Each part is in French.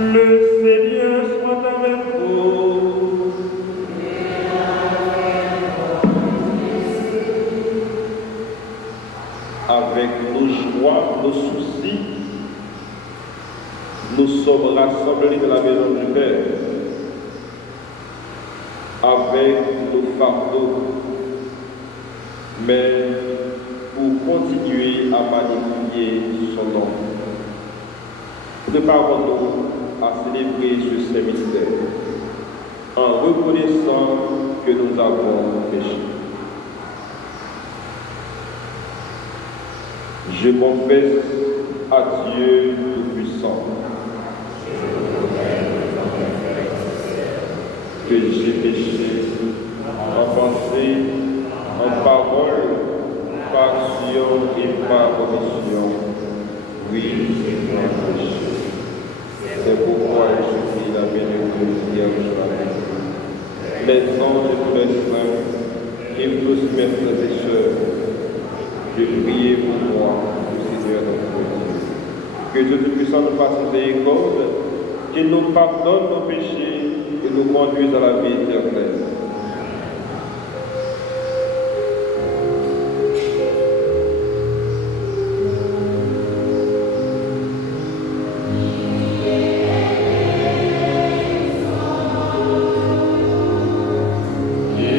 Le Seigneur soit avec vous. Avec nos joies, nos soucis, nous sommes rassemblés dans la maison du Père. Avec nos fardeaux, mais pour continuer à magnifier son nom. Préparons-nous à célébrer ce saint mystère en reconnaissant que nous avons péché. Je confesse à Dieu Tout-Puissant que j'ai péché en pensée, en parole, par action et par omission. Oui, j'ai péché. C'est pourquoi je prie la bénédiction Vierge Marie, les anges et tous les saints, et tous mes frères et sœurs, de prier pour moi, le Seigneur notre Dieu. Que Dieu Tout-Puissant nous fasse miséricorde, qu'il nous pardonne nos péchés et nous conduise à la vie éternelle. Yeah.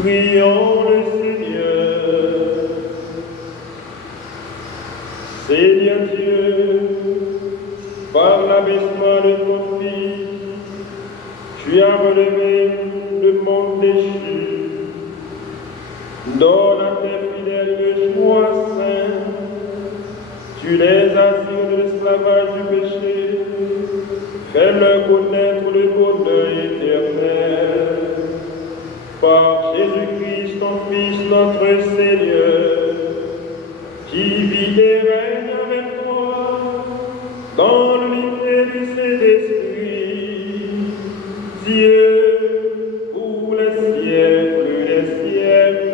Prions le Seigneur. Seigneur Dieu, par l'abaissement de ton Fils, tu as relevé le monde déchu. Donne à tes fidèles le joie saint. Tu les assures de l'esclavage du péché. Fais-leur connaître le bonheur éternel. Par Jésus-Christ, ton Fils, notre Seigneur, qui vit et règne avec toi dans l'unité du Saint-Esprit, Dieu, pour les siècles des siècles.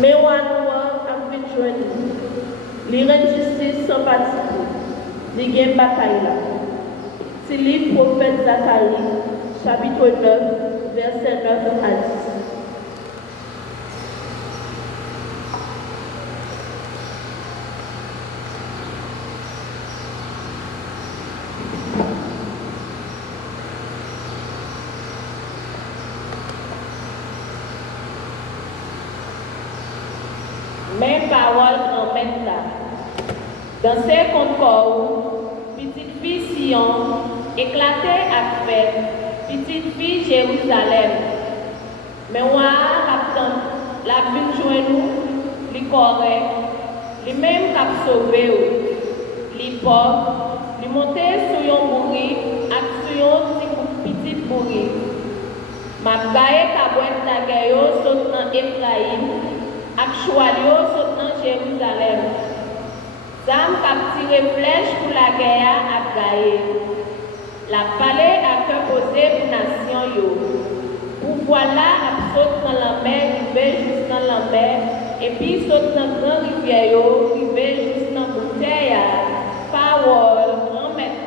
Mais on a vu joindre, les rendre justice sans parti, les gains bataille là. C'est le prophète Zacharie, chapitre 9, verset 9 à 10. Même parole en même là. Dans ces concours, petite fille Sion, éclatée à fête, petite fille Jérusalem. Mais moi, la vie joint nous, les corrects, les mêmes qui sauvé, les pauvres, les monter sur un bourri, sur un petit bourri. Ma gaye kabouette la gayo saute dans Ephraïm. Ak choualio saute dans Jérusalem. Zam kap tire flèche pour la guerre à gaye. La palais a cœur posé pour nation yo. Pour voilà ap saute dans la mer, rive juste dans la mer, et puis saute dans grand rivière yo, rive juste dans bouteille. Parole, grand maître.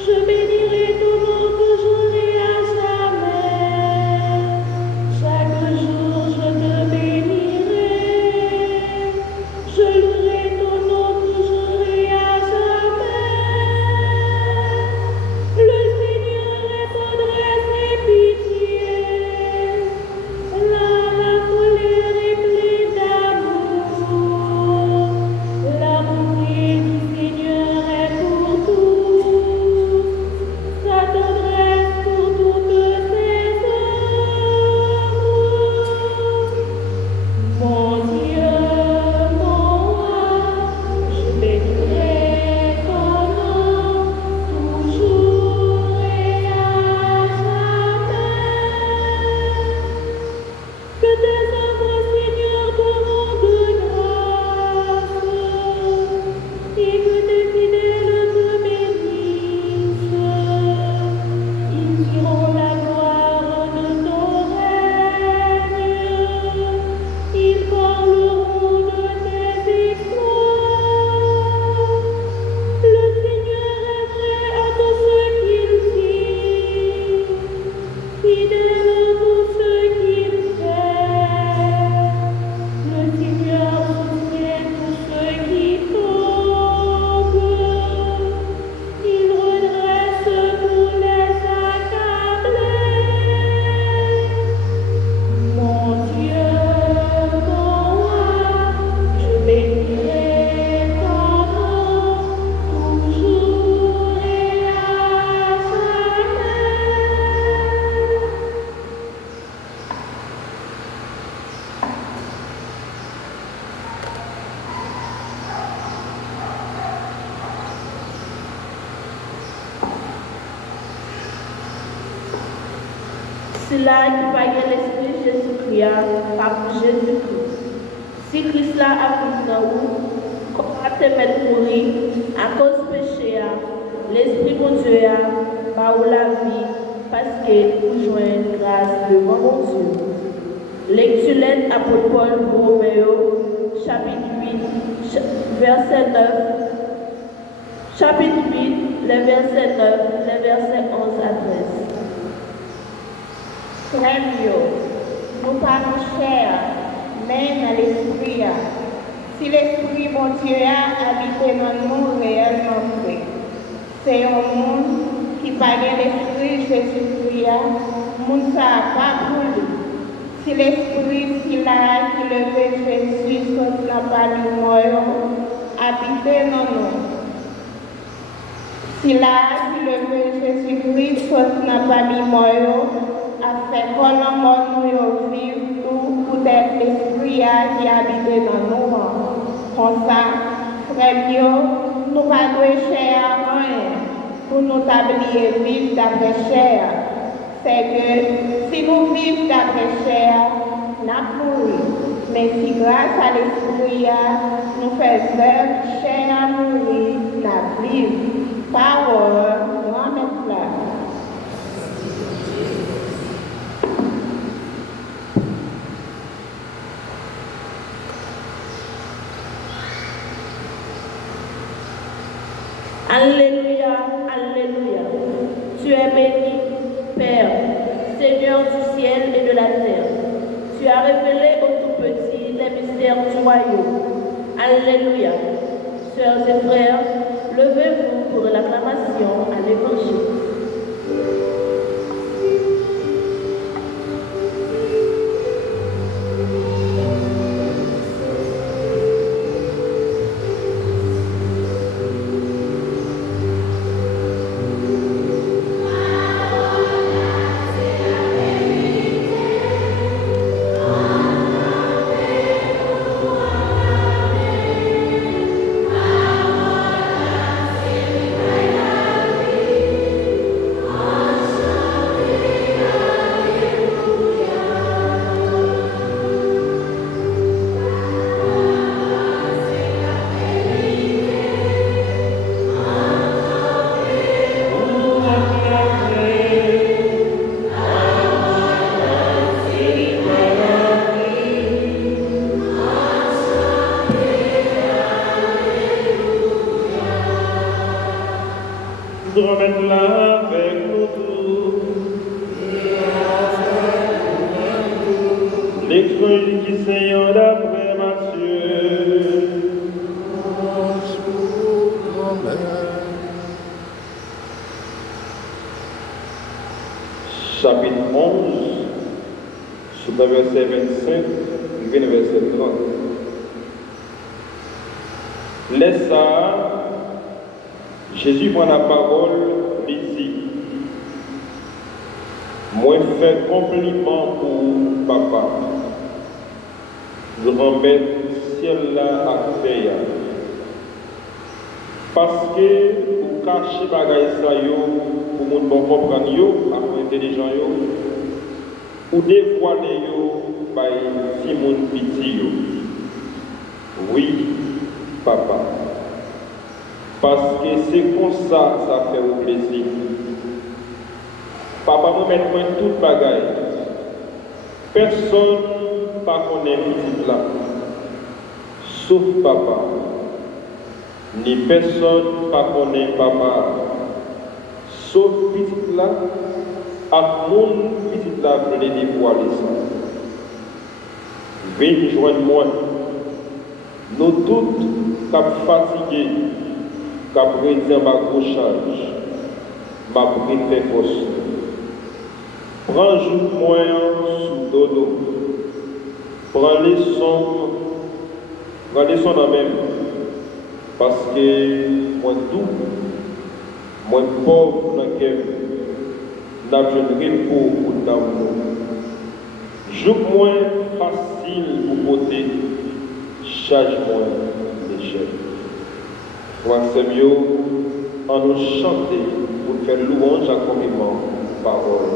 Je bénirai ton nom que je l'ai Cela qui paye l'Esprit Jésus-Christ par Jésus-Christ. Si Christ là a pris dans vous, comment te mettre mourir à cause péché, l'Esprit mon Dieu a par la vie parce que vous jouez grâce devant mon Dieu. Lecture lettre apôtre Paul Roméo, chapitre 8, verset 9. Chapitre 8, les versets 9, les versets 11 à 13. Frères, nous parlons chair, mais dans l'esprit. Si l'esprit mon Dieu a habité dans nous réellement vrai, c'est un monde qui parle l'esprit Jésus-Christ, monde ça pas pour lui. Si l'esprit qui le veut Jésus soit la parole mort, habité dans nous. Si là, qui le veut Jésus-Christ soit la parole mort, a fait qu'on a mort nous vivre pour être l'esprit qui habite dans nous. Comme ça, frère, nous ne pas cher à rien pour nous établir vivre d'après chair. C'est que si nous vivons d'après chair, nous mourons. Mais si grâce à l'esprit, nous faisons chair à mourir, nous vivons. Parole, nous remettons là. Alléluia, Alléluia. Tu es béni, Père, Seigneur du ciel et de la terre. Tu as révélé aux tout petits les mystères du royaume. Alléluia. Sœurs et frères, levez-vous pour l'acclamation à l'Évangile. Remettre-la avec nous tous. L'extrait qui Seigneur d'après Matthieu. Chapitre 11, sur le verset 25, le verset 30. Laisse ça. Jésus prend la parole, il dit, moi fais compliment pour papa, je remets ciel là à faire. Parce que pour cacher bagaille ça pour moun bon comprendre yo, pour intelligent yo, ou dévoiler yo by si moun petit yo. Oui, papa. Parce que c'est comme ça, ça fait au plaisir. Papa nous met toute bagaille. Personne ne connaît petit là. Sauf papa. Ni personne ne connaît papa. Sauf petit là. À mon petit là pour les dévoiler ça. Venez joindre moi. Nous tous cap fatigués. Qu'après dire ma couchage, ma brille force. Prends jour moyen sous dodo. Prends les sons en même. Parce que moi doux, moi pauvre dans lequel n'a je repos pour d'amour. Jour moins facile pour côté, charge moins léger. C'est mieux en nous chanter pour faire louange à communion parole.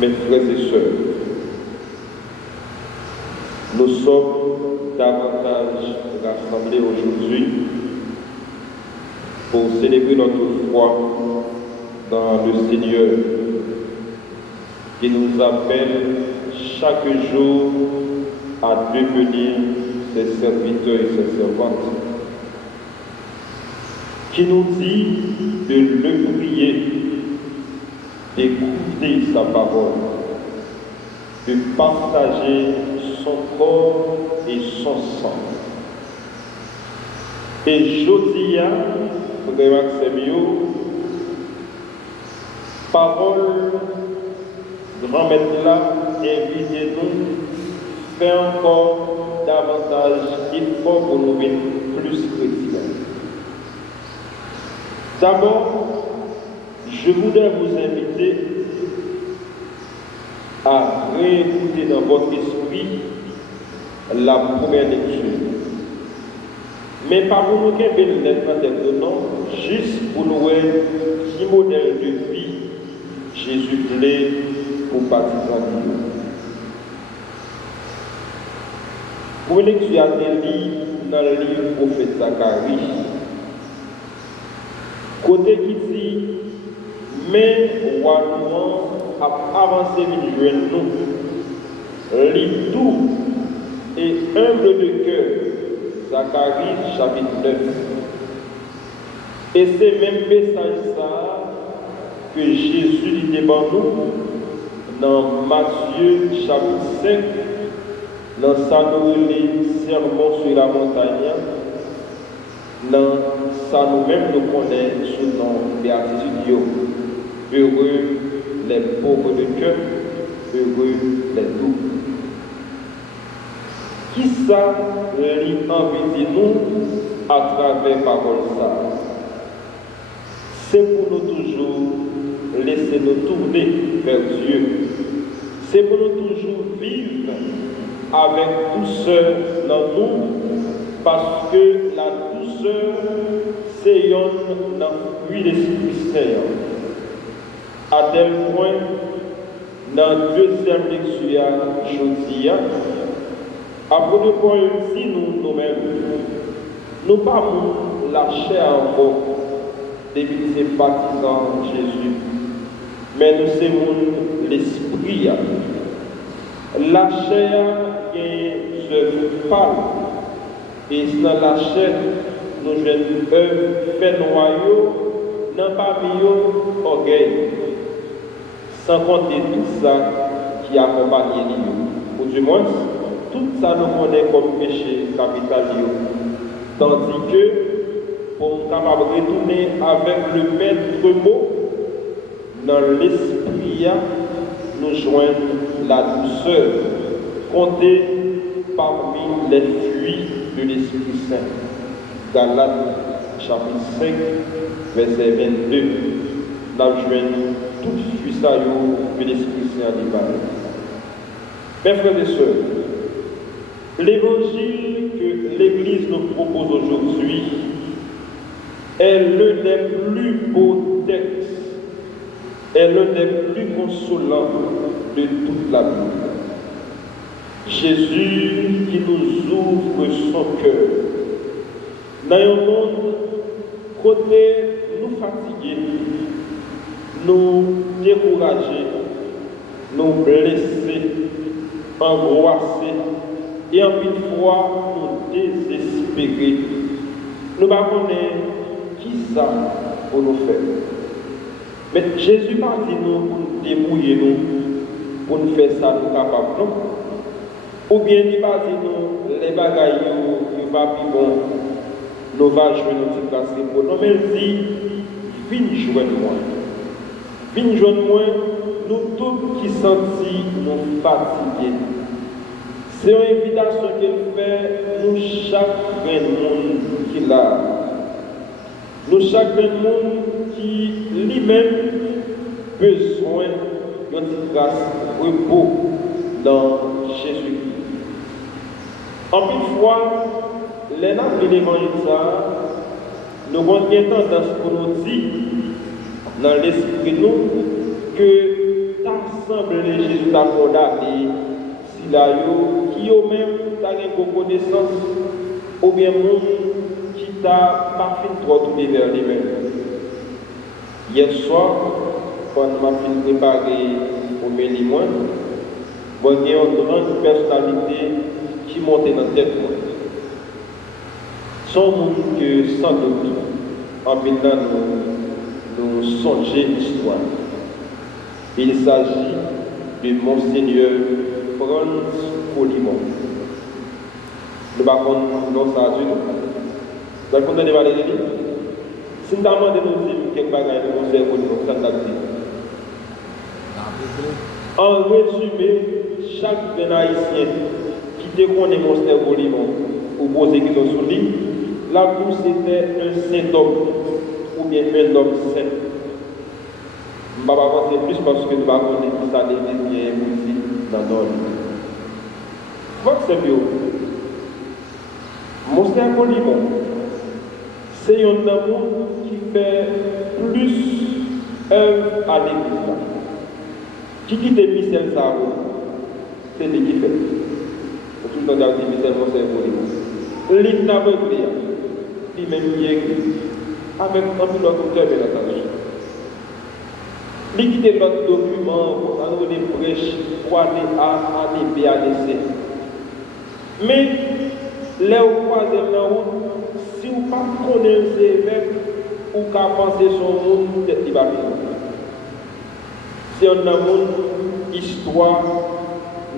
Mes frères et sœurs, nous sommes davantage rassemblés aujourd'hui pour célébrer notre foi dans le Seigneur qui nous appelle chaque jour à devenir ses serviteurs et ses servantes, qui nous dit de le prier, d'écouter sa parole, de partager son corps et son sang. Et Jodia, frère Maximio, parole, grand maître là, invitez-nous, faire encore davantage d'efforts pour nous être plus chrétiens. D'abord, je voudrais vous inviter à réécouter dans votre esprit la première lecture. Mais pas pour nous qu'un bel lettre de nom, juste pour nous qui modèle de vie Jésus voulait pour participants. Pour une lecture à lire dans le livre du prophète Zacharie, côté qui dit, mais roi nous a avancé nous, lit tout et humble de cœur, Zacharie chapitre 9. Et c'est même message ça que Jésus dit devant nous dans Matthieu chapitre 5, dans sa sermon sur la montagne, dans ça nous-mêmes nous connaissons sous le nom béatitude. Heureux les pauvres de cœur, heureux les doux. Qui ça lit envie de nous à travers parole ça? C'est pour nous toujours laisser nous tourner vers Dieu. C'est pour nous toujours vivre avec douceur dans nous, parce que la douceur s'ayonne dans le fruit de l'Esprit Saint. À tel point, dans la deuxième lecture, aujourd'hui, apôtre Paul dit nous-mêmes, nous ne pas lâcher encore depuis ces partisans Jésus, mais nous sommes l'esprit. La chair est œuvre pâle, et dans la chair, nous jeunes œuvres fait noyau, non pas mieux orgueil, sans compter tout ça qui accompagne nous. Ou du moins, tout ça nous connaît comme péché capital. Tandis que, pour nous capables de retourner avec le maître mot, dans l'esprit, nous joignons la douceur, comptée parmi les fruits de l'Esprit Saint. Galates chapitre 5, verset 22. Nous joignons tout fruit de l'Esprit Saint en Liban. Mes frères et sœurs, l'évangile que l'Église nous propose aujourd'hui est l'un des plus beaux textes, est l'un des plus consolants de toute la Bible. Jésus qui nous ouvre son cœur. Dans un monde côté nous fatigués, nous découragés, nous blessés, angoissés et en une fois nous désespérés. Nous ne savons pas qui ça pour nous faire. Mais Jésus m'a dit nous pour nous débrouiller nous, pour nous faire ça nous capables non. Ou bien il m'a dit nous les bagailles qui va plus bon, nous va jouer notre classe pour nous. Mais il dit, viens joindre moi. Viens joindre moi, nous tous qui sentis nous fatigués. C'est une invitation qu'il fait, nous chaque monde qui l'a. Nous chaque monde qui lui-même besoin d'une grâce repos dans Jésus-Christ. En une fois, les nappes de l'évangile, nous avons bien tendance pour nous dire dans l'esprit nous que ta semble Jésus t'a condamné, si là, qui au même t'a une connaissance, ou bien monde qui t'a pas fait trop tourner vers lui-même. Hier soir, quand m'a fait préparer au Mélimouin, il y a une grande personnalité qui montait dans la tête. Son monde que sans doute, en venant nous songer l'histoire. Il s'agit de Monseigneur Franz Polimon. Nous ne pouvons pas ça à Dieu. Vous allez condamner Valérie? Si nous demandons de nous dire quelque chose de Monseigneur Polimon, ça t'a dit. En résumé, chaque haïtien qui te connaît Monseigneur Polimon ou pose des questions sur lui, la bourse était un saint homme ou bien un homme saint. Je ne vais pas avancer plus parce que nous ne connaissons pas ça des bien dans notre vie. Votre Seigneur, Monseigneur Polimon, c'est un homme qui fait plus œuvre à l'église. Qui quitte Michel Saro, c'est lui qui fait. Tout le temps, il dit Michel Monseigneur Polimon. L'île n'a pas oublié. Lui-même qui écrit. Avec un peu d'autres cœur, bien entendu. Lui quitte l'autre document, on a des brèches, pour aller à BADC. Mais, là où croisez la route, si vous ne connaissez pas ou qu'à penser son monde, il va bien. C'est un monde, histoire,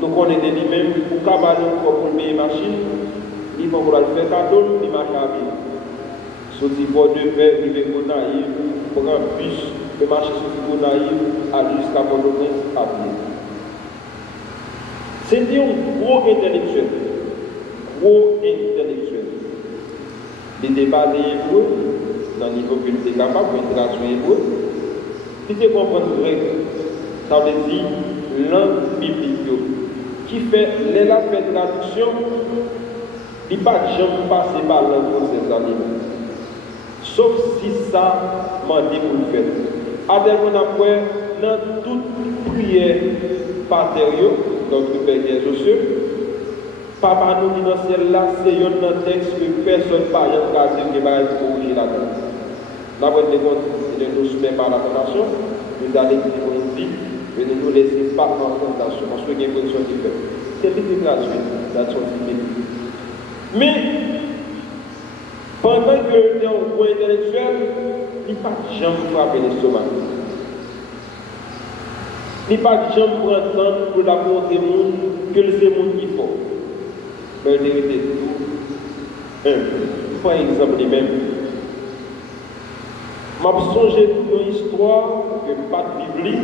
nous connaissons lui-même, ou qu'à ballon pour payer machine, il va vouloir faire cadeau, il marche à bien. Sorti pour deux pères, il va naïf, pour un bus, le marché sur le naïf, jusqu'à Port-au-Prince à pied. C'était un gros intellectuel. Les débats des hébreux, dans le niveau qu'il était capable, de traduire hébreu, si tu comprends vrai, ça veut dire langue biblique, qui fait l'aspect de traduction, il n'y a pas de jamais passer par langue pour ces années. Sauf si ça m'a dit pour le faire. À tel moment après, dans toute prière patérieuse, notre Père qui est aux cieux, Papa nous dit dans celle-là, c'est un texte que personne ne va dire qu'il va être corrigé là-dedans. Nous avons des comptes de nous soumettre par la fondation, nous allons dire, mais ne nous laissez pas en fondation, parce qu'il y a une position qui fait. C'est vite gratuit, dans son limite. Mais, pendant que tu es un gros intellectuel, il n'y a pas de jamais frapper l'estomac. Il n'y a pas de jamais prendre temps pour la montrer au monde que c'est le monde qui faut. Mais il était tout. Par exemple, lui-même. Je songe toute une histoire que pas de Bible,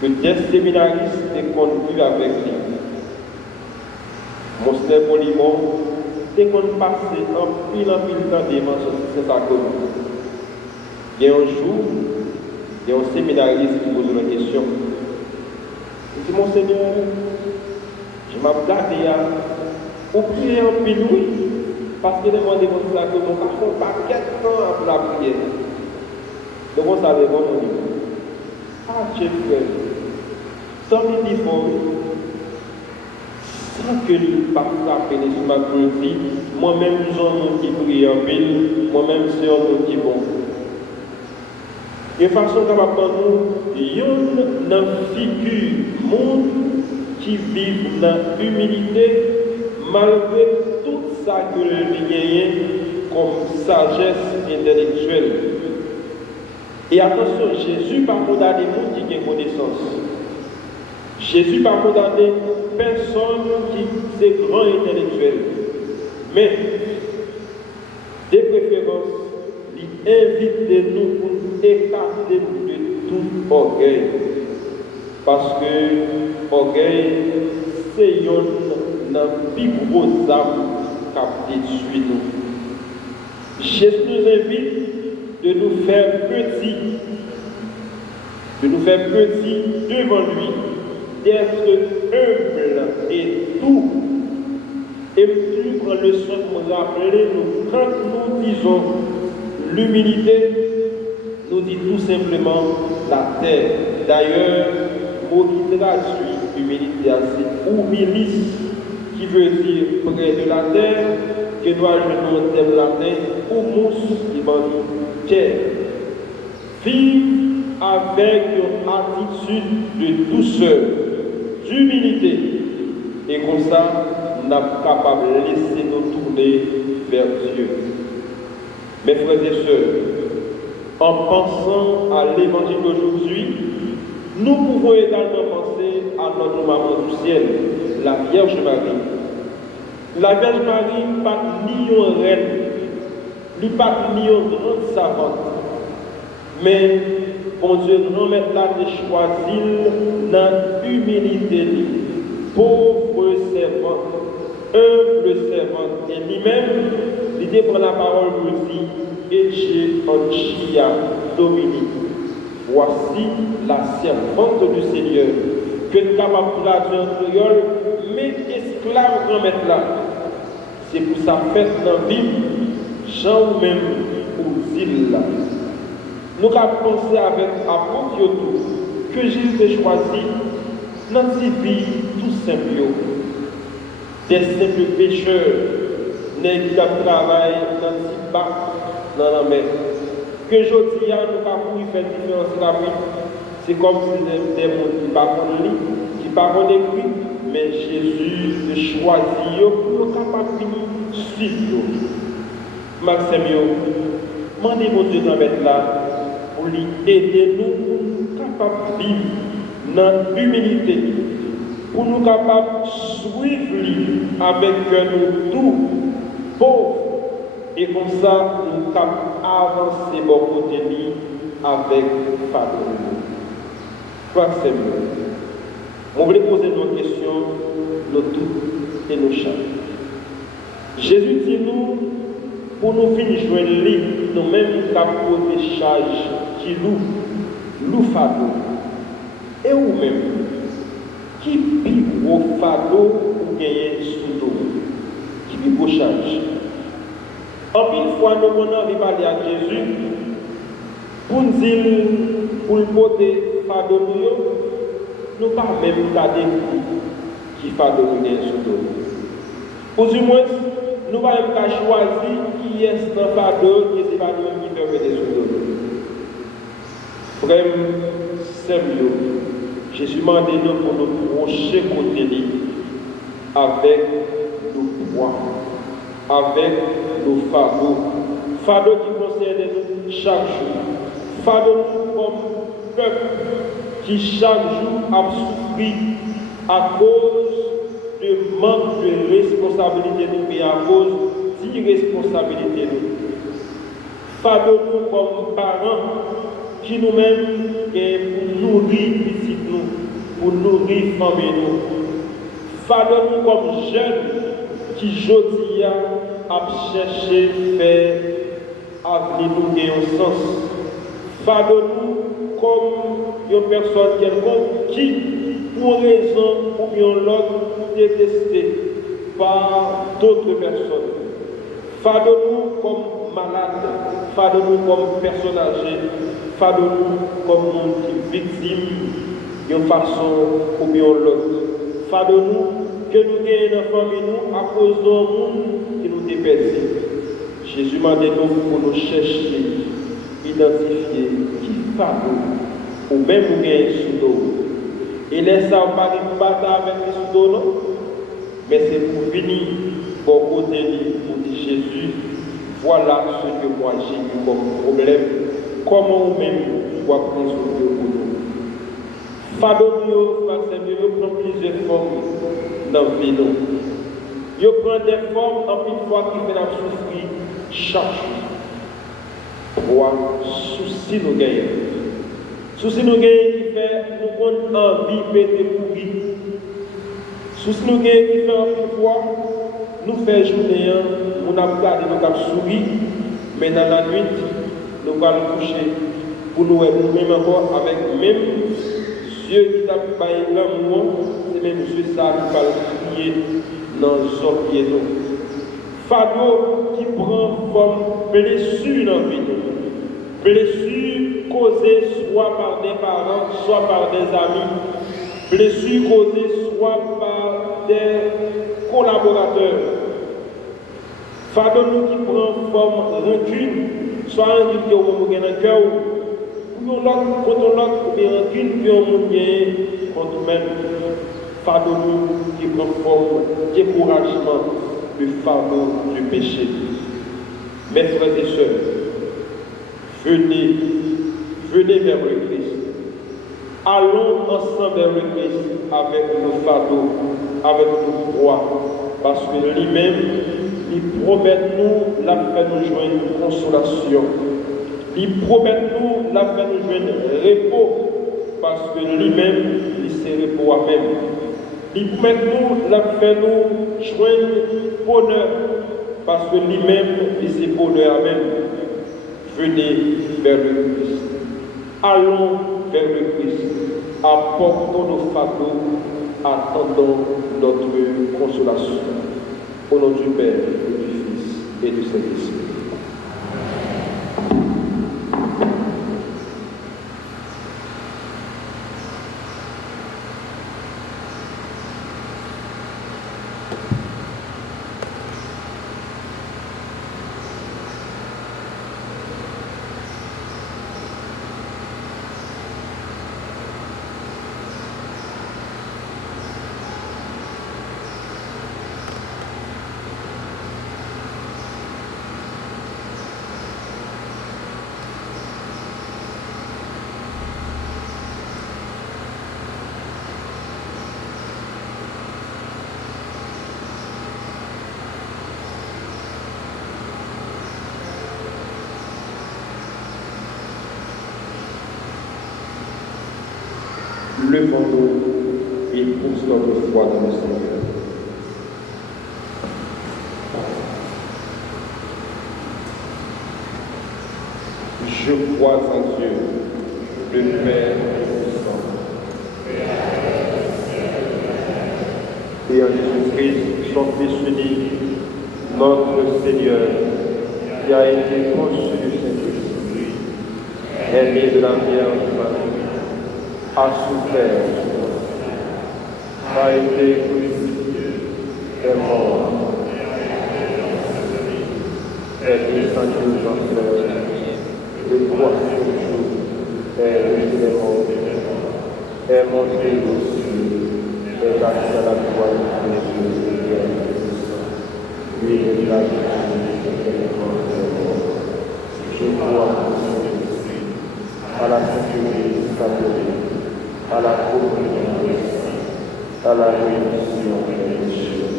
que des séminaristes ont conduit avec lui. Monseigneur Polimon, dès qu'on passe en pile temps devant c'est sa commune. Il y a un jour, il y a un séminariste qui pose une question. Il dit, Monseigneur, je m'ai regardé à vous prier en pile, oui, parce que les gens demandent ça que mon pas font pas quelques temps après la prière. Donc on savait bon mon niveau. Ah, j'ai fait. Sans le dire sans que nous pas frapper les ma vie, moi-même, je suis un monde qui prie en ville, moi-même, c'est un monde qui est bon. De façon capable de nous, il y a une figure monde qui vit dans l'humilité, malgré tout ça que le gagne comme sagesse intellectuelle. Et attention, Jésus pas condamné monde qui a connaissance. Jésus pas condamné personne qui est grand intellectuel. Mais, de préférence, il invite nous pour nous écarter de tout orgueil. Parce que orgueil, c'est une plus grosse âme qui détruit nous. Jésus nous invite de nous faire petits, devant lui, d'être humble et tout. Et puis prendre le soin de nous rappeler, quand nous disons l'humilité, nous dit tout simplement la terre. D'ailleurs, le mot qui traduit humilité, c'est humilis, qui veut dire près de la terre, que doit jouer un terme latin, humus, qui veut dire terre. Vivre avec une attitude de douceur, d'humilité, et comme ça, nous sommes capables de laisser nous tourner vers Dieu. Mes frères et sœurs, en pensant à l'évangile d'aujourd'hui, nous pouvons également penser à notre maman du ciel, la Vierge Marie. La Vierge Marie n'est pas ni une reine, n'est pas ni une grande savante, mais bon Dieu, nous mettons là de choisir dans l'humilité, pauvre servant, humble servant, et lui-même, l'idée prend la parole pour dire, Ece Anchia Dominique, voici la servante du Seigneur, que nous sommes capables de traduire en créole, mais esclave grand maître là. C'est pour sa fête dans la vie, Jean ou même pour Zil là. Nous avons pensé avec apôtre que Jésus a choisi dans cette vie tout simple, des simples pécheurs, qui travaillent dans ce bac dans la mer. Que je dis, nous avons faire différence dans la vie. C'est comme si des gens qui ne parlent pas écrit, mais Jésus a choisi pour nous capables de suivre. Maxime, demandez mon Dieu d'en mettre là pour lui aider nous capables de vivre dans l'humilité, pour nous capables de suivre lui avec nous tout pauvres. Et comme ça, nous pouvons avancer bon côté de lui avec pardon. Maxime, on voulait poser nos questions, nos doutes et nos chats. Jésus dit nous, pour nous finir joindre lui, nous-mêmes avons des charges qui nous fardeau. Et vous-même, qui pique au fardeau ou gagner sous l'eau? Qui pique aux charges? En une fois, nous avons envie de parler à Jésus pour nous dire, pour le porter fardeau, nous ne pas même garder qui fardeau gagner sous l'eau. Ou du moins, nous ne pouvons pas choisir qui est ce fardeau qui n'est pas nous qui permet de sous l'eau. Frère, c'est mieux. Jésus m'a demandé pour nous procher côté lui avec nos poids, avec nos fardeaux. Fardeaux qui concernent nous chaque jour. Fardeaux comme peuple qui chaque jour a souffert à cause de manque de responsabilité nous et à cause d'irresponsabilité nous. Fardeaux comme parents qui nous-mêmes pour nourrir ici nous, pour nourrir famille nous. Fardeaux comme jeunes qui aujourd'hui a cherché faire avenir nous et un sens. Fardeaux comme une personne quelconque qui, pour raison ou bien l'autre, détestée par d'autres personnes. Fardeaux comme malade, fardeaux comme personne âgée, fardeaux comme monde qui est victime d'une façon ou bien l'autre. Fardeaux que nous gagnons dans la famille nous à cause d'un monde qui nous dépasse. Jésus m'a dit pour nous chercher, identifier qui fardeau ou même nous gagnons sous l'eau. Et laisse ça pas de bataille avec les sous l'eau, non? Mais c'est pour venir pour côté pour dire Jésus, voilà ce que moi j'ai eu comme problème. Comment même doit prendre pour nous? Fardeau, prend plusieurs formes dans la vie. Il prend des formes en une fois qu'il fait la souffrir chaque jour. 3. Souci nous gagne. Souci nous gagne qui fait nous prendre envie de péter pour lui. Souci nous gagne qui fait en une fois nous fait journée, nous avons gardé nos cap souris, mais dans la nuit, nous allons nous coucher pour nous être nous-mêmes encore avec même yeux qui t'a payé l'amour, c'est même yeux ça qui va crier dans les pieds. Fardeau qui prend comme blessure dans la vie, blessure causées soit par des parents, soit par des amis, blessures causées soit par des collaborateurs, fardeau nous qui prend forme rancune, soit un qui vous gagne dans le cœur, ou contre l'autre, ou bien rancune qui on gagne contre même, fardeau nous qui prend forme découragement, le fardeau du péché. Mes frères et sœurs, venez vers le Christ. Allons ensemble vers le Christ avec nos fardeaux, avec nos croix, parce que lui-même, il promet nous la fait nous joindre une consolation. Il promet nous la fait nous joindre repos, parce que lui-même, il s'est repos à même. Il promet nous la fait nous joindre bonheur, parce que lui-même, il s'est bonheur à même. Venez vers le Christ. Allons vers le Christ. Apportons nos fardeaux, attendons notre consolation. Au nom du Père, et du Fils et du Saint-Esprit. Levons-nous et pousse notre foi dans le Seigneur. Je crois en Dieu, le Père puissant, et en Jésus-Christ, son Fils unique, notre Seigneur, qui a été conçu du Saint-Esprit, est né de la Vierge Marie, a souffert, a été crucifié, est mort, est descendu aux enfers, le troisième jour est levé des morts, est monté aux cieux, est assis à la droite de Dieu et est puissant. Lui est la vie et le corps des morts. Je crois au Saint-Esprit, à la Sainte catholique, à la communion des saints, à la rémission des péchés,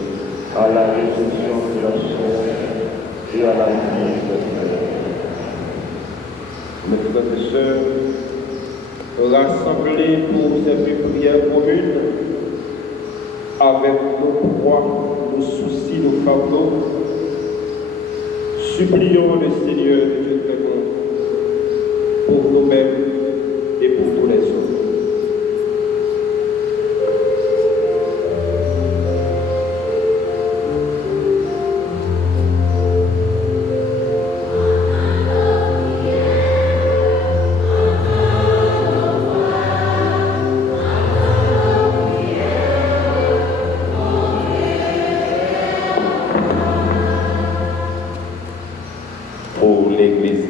à la résurrection de la chair et à la vie éternelle. Mes frères et sœurs, rassemblés pour cette prière commune, avec nos croix, nos soucis, nos fardeaux, supplions le Seigneur de Dieu très bon pour nous-mêmes et pour tous les autres.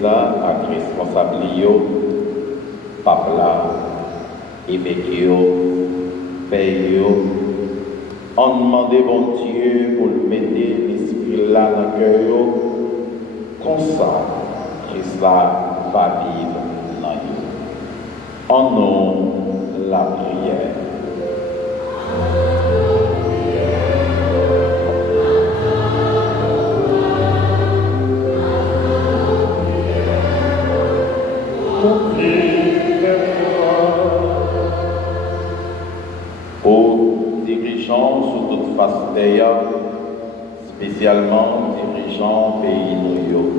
Ak responsable yo, pape la, évêque yo, père yo, on demande bon Dieu pour le mettre l'esprit là dans le cœur yo, comme ça, Christ là va vivre dans yo. En nom, la prière. Aux dirigeants sous toute face d'ailleurs, spécialement dirigeants pays nous,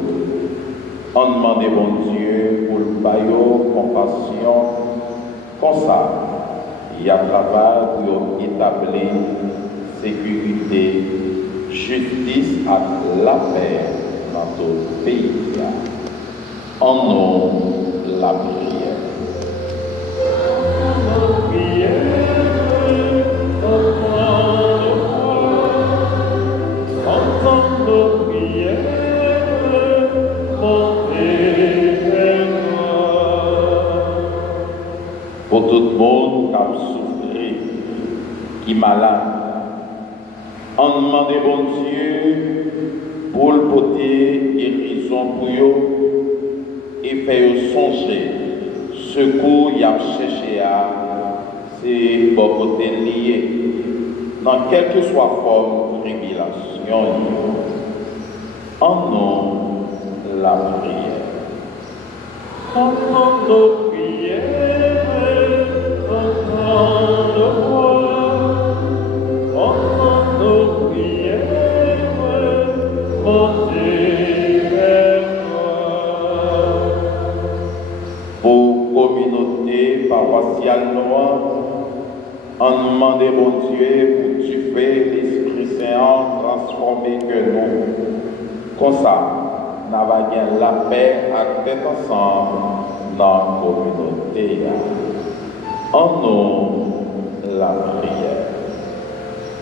on demande bon Dieu pour le baillot, compassion, comme ça, il y a travail pour établir sécurité, justice et la paix dans tout pays. En nom, la prière. Pour tout le monde qui a souffert, qui est malade, on demande bon Dieu pour le porter guérison pour eux et faire songer. Secours y a cherché à c'est bon côté lié dans quelle que soit forme de tribulation. En nom la prière. Entends nos prières, entends nos voix, entends nos prières, montez vers toi. Pour communauté paroissiale noire, on demande bon Dieu pour tu fais l'Esprit Saint transformer que nous. Comme ça, nous avons gagné la paix à tête ensemble dans la communauté. En nous, la prière.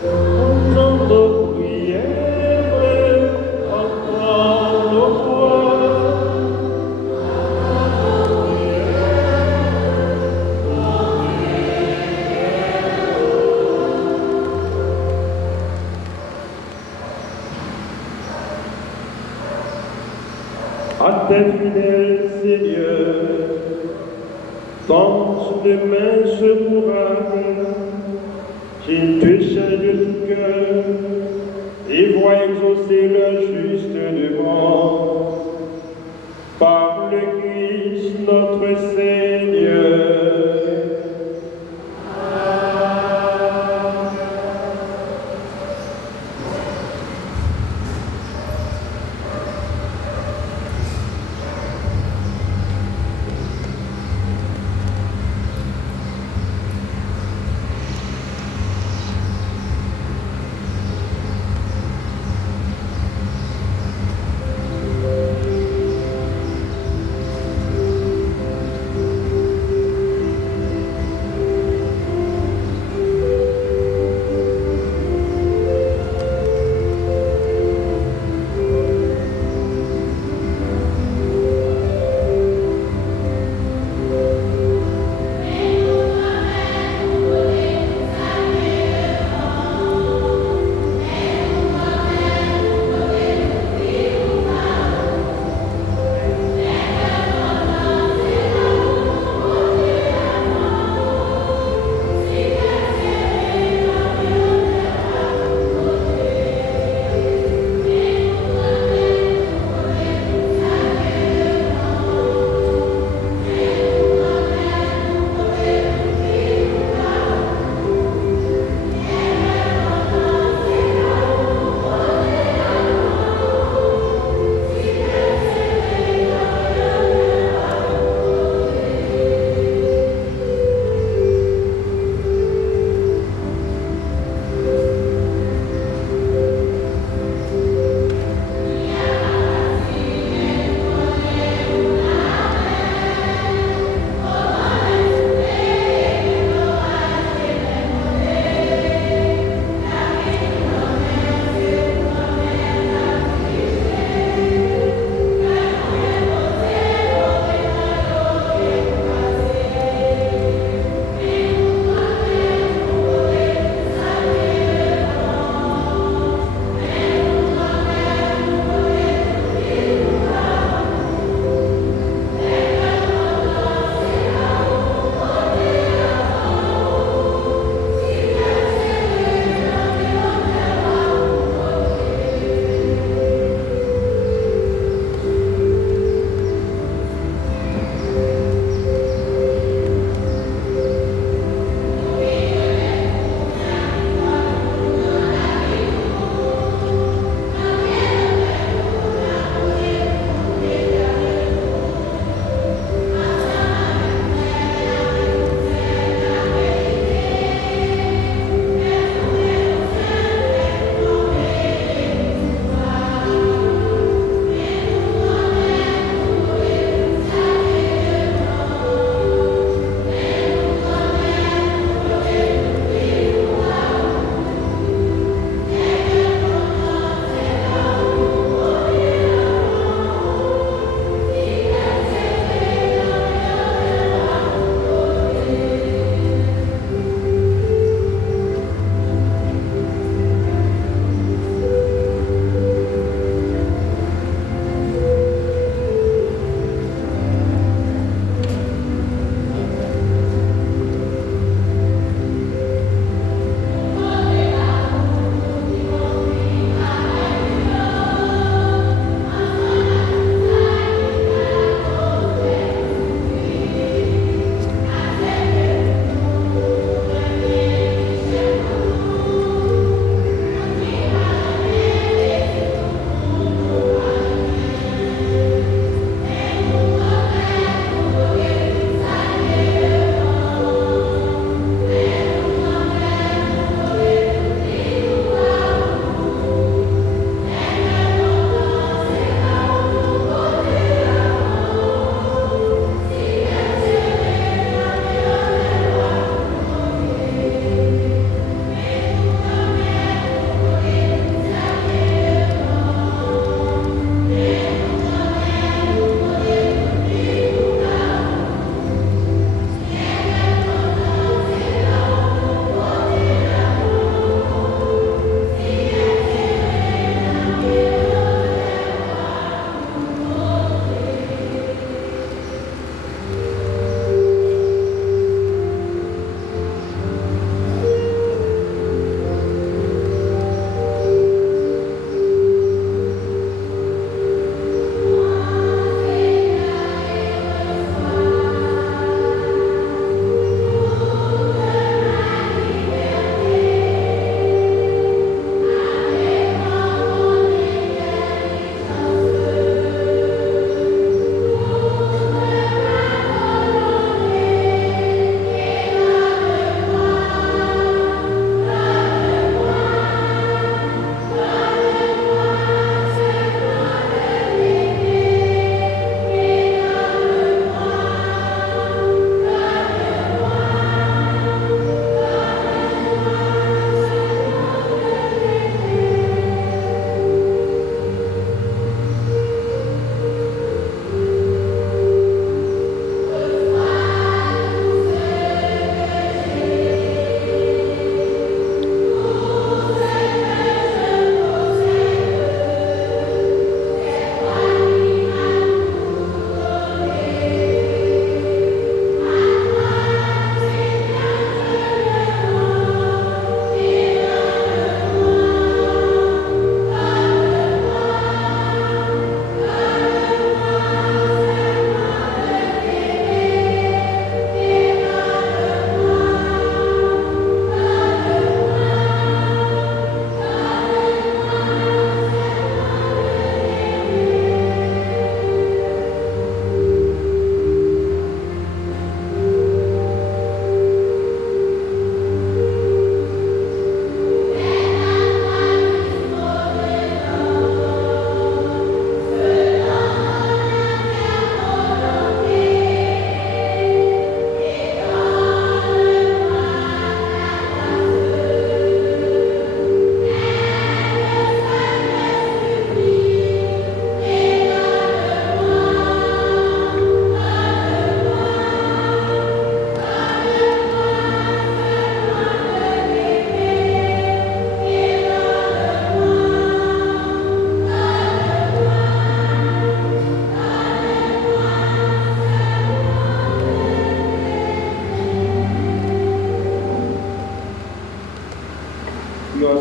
Entends nos prières, entends nos voix. À tes fidèles, Seigneur, tends les mains secourables, qu'ils te cherchent de tout cœur et voient exaucer leur juste demande. Par le Christ notre Seigneur.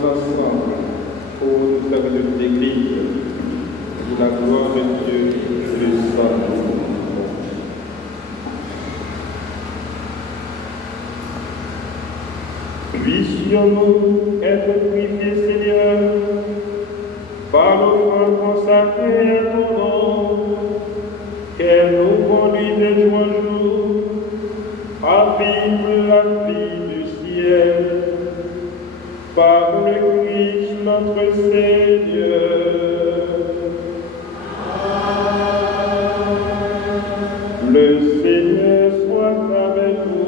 ensemble pour nous faire de l'Église, pour la gloire de Dieu et le salut. Puissions-nous être purifiés, Seigneur, par l'offrande consacrée à ton nom, qu'elle nous conduise de jour en jour à vivre la vie du ciel, par le Christ notre Seigneur. Le Seigneur soit avec vous.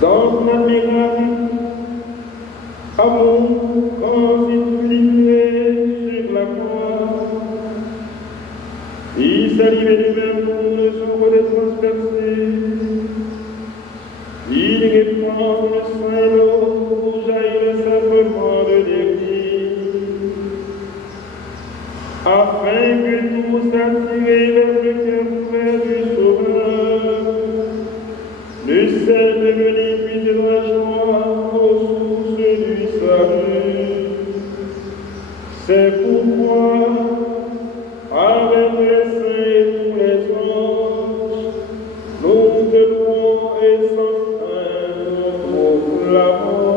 Dans l'admirable amour, quand il fut livré sur la croix, il s'est livré lui-même pour nous son des transpercés. Il répand le sang et l'eau pour jaillir le sacrement de l'Église, afin que tous attirés vers le cœur ouvert du Sauveur ne cessent de venir puiser la joie aux sources du salut. C'est pourquoi, avec les saints et tous les anges, nous te louons et sans fin nous proclamons.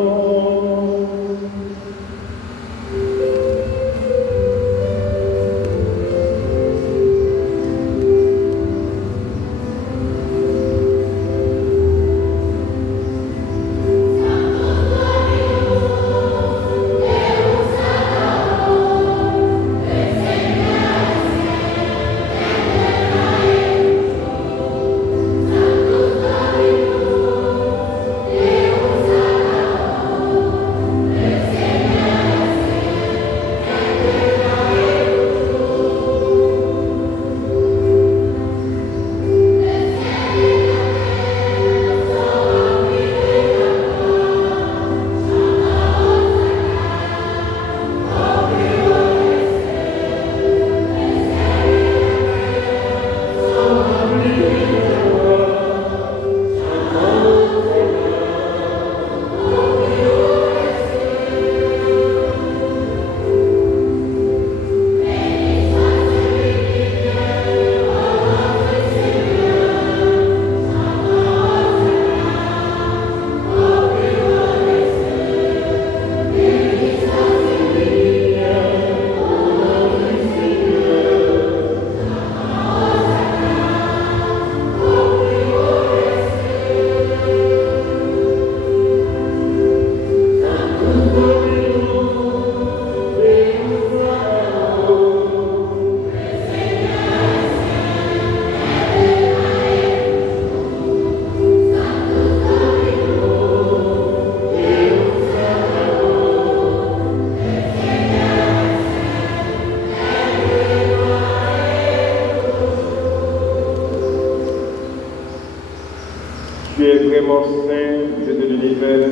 Tu es vraiment saint, Dieu de l'univers,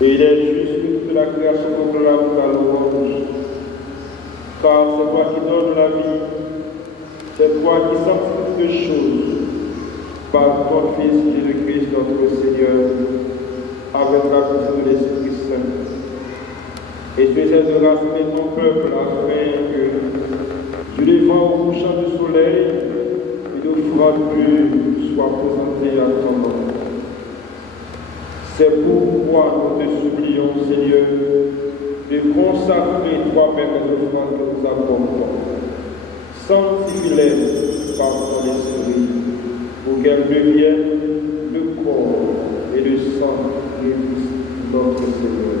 et il est juste que toute la création proclame ta louange. Car c'est toi qui donnes la vie, c'est toi qui sanctifie toutes choses, par ton Fils Jésus-Christ notre Seigneur, avec la puissance de l'Esprit Saint. Et tu essaies de rassembler ton peuple afin que, du levant au couchant du soleil, une offrande pure soit présentée à ton nom. C'est pourquoi nous te supplions, Seigneur, de consacrer toi-même les offrandes que nous apportons. Sanctifie-les par ton esprit, pour qu'elles deviennent le corps et le sang de Christ notre Seigneur.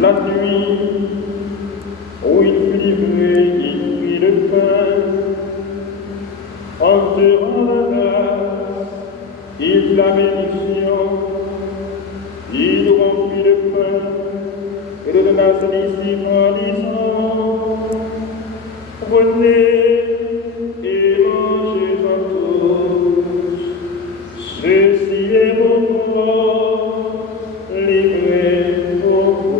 La nuit où il fut livré, il prit le pain, en te rendant grâce, il la bénédiction, il rompit le pain et le donna à ses disciples en disant: prenez et mangez-en tous, ceci est mon corps livré pour vous.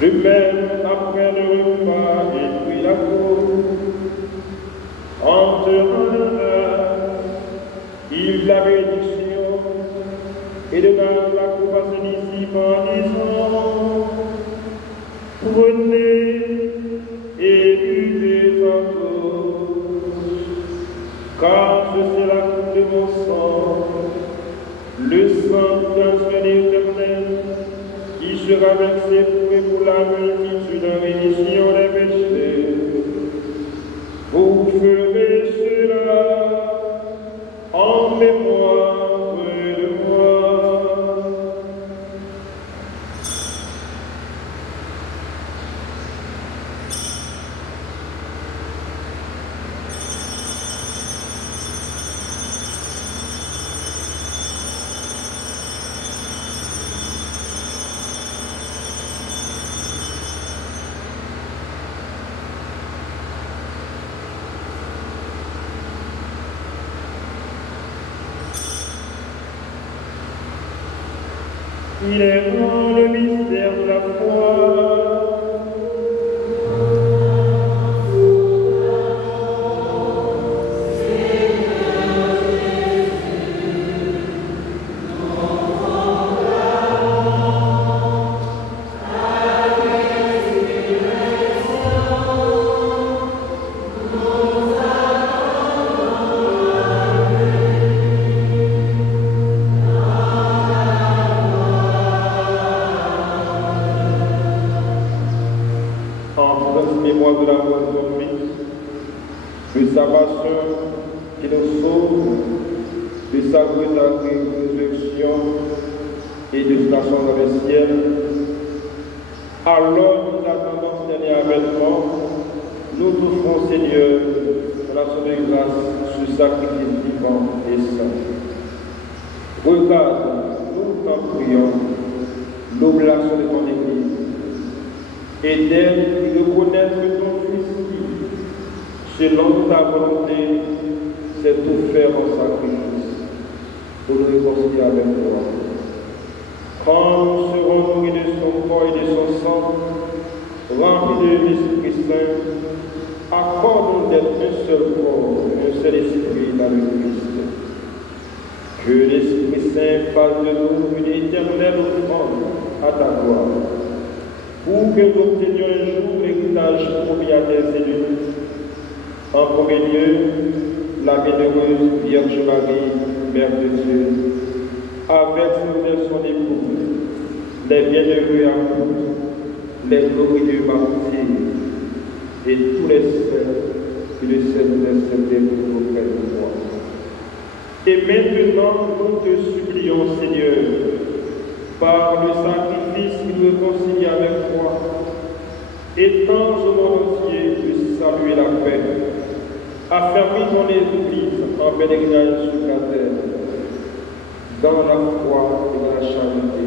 De même, après le repas, il prit la coupe, en te rendant grâce, il la bénédiction, et donna la coupe à ses disciples en disant: prenez et buvez-en tous, car ceci est la coupe de mon sang, le sang d'un éternel, qui sera versé pour la multitude en rémission des péchés. Vous ferez cela en mémoire de moi. Il est grand le mystère de la foi. Mémoire de la mort de son Fils, de sa passion qui nous sauve, de sa brutale résurrection et de son ascension dans le ciel. Alors nous attendons ce dernier avènement, nous toucherons Seigneur dans l'action de grâce sur sacrifice vivant et saint. Regarde, nous t'en prions, l'oblation de ton Église, et d'elle reconnaître que ton Fils, selon ta volonté, s'est offert en sacrifice pour nous réconcilier avec toi. Quand nous serons nourris de son corps et de son sang, remplis de l'Esprit Saint, accorde-nous d'être un seul corps, un seul esprit dans le Christ. Que l'Esprit Saint fasse de nous une éternelle offrande à ta gloire, pour que nous obtenions un jour l'héritage promis à tes élus. En premier lieu, la bienheureuse Vierge Marie, Mère de Dieu, avec son époux, les bienheureux apôtres, les glorieux martyrs, et tous les saints qui le célèbrent auprès de toi. Et maintenant, nous te supplions, Seigneur, par le sacrifice qui nous réconcilie avec toi, étends au monde entier le salut et la paix, affermis ton Église en pèlerinage sur la terre, dans la foi et dans la charité,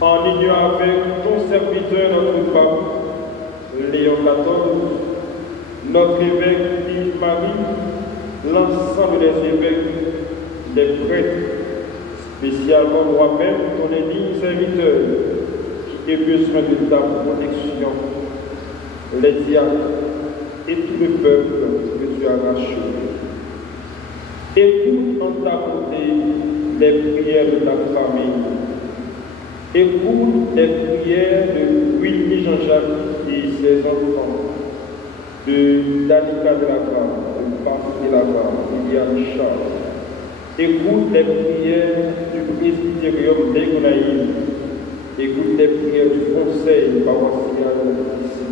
en union avec ton serviteur, notre pape, Léon XIV, notre évêque Philippe Marie, l'ensemble des évêques, des prêtres, spécialement moi-même, ton édigne serviteur, qui ai besoin de ta protection. les diacres et tout le peuple que tu as racheté. Écoute en ta bonté les prières de ta famille. Écoute les prières de Willy Jean-Jacques et ses enfants, de Danica de la Grande, de Patrick de la Grande, Liliane Charles. Écoute les prières du presbytérium d'Egonaïm. Écoute les prières du conseil paroissial ici.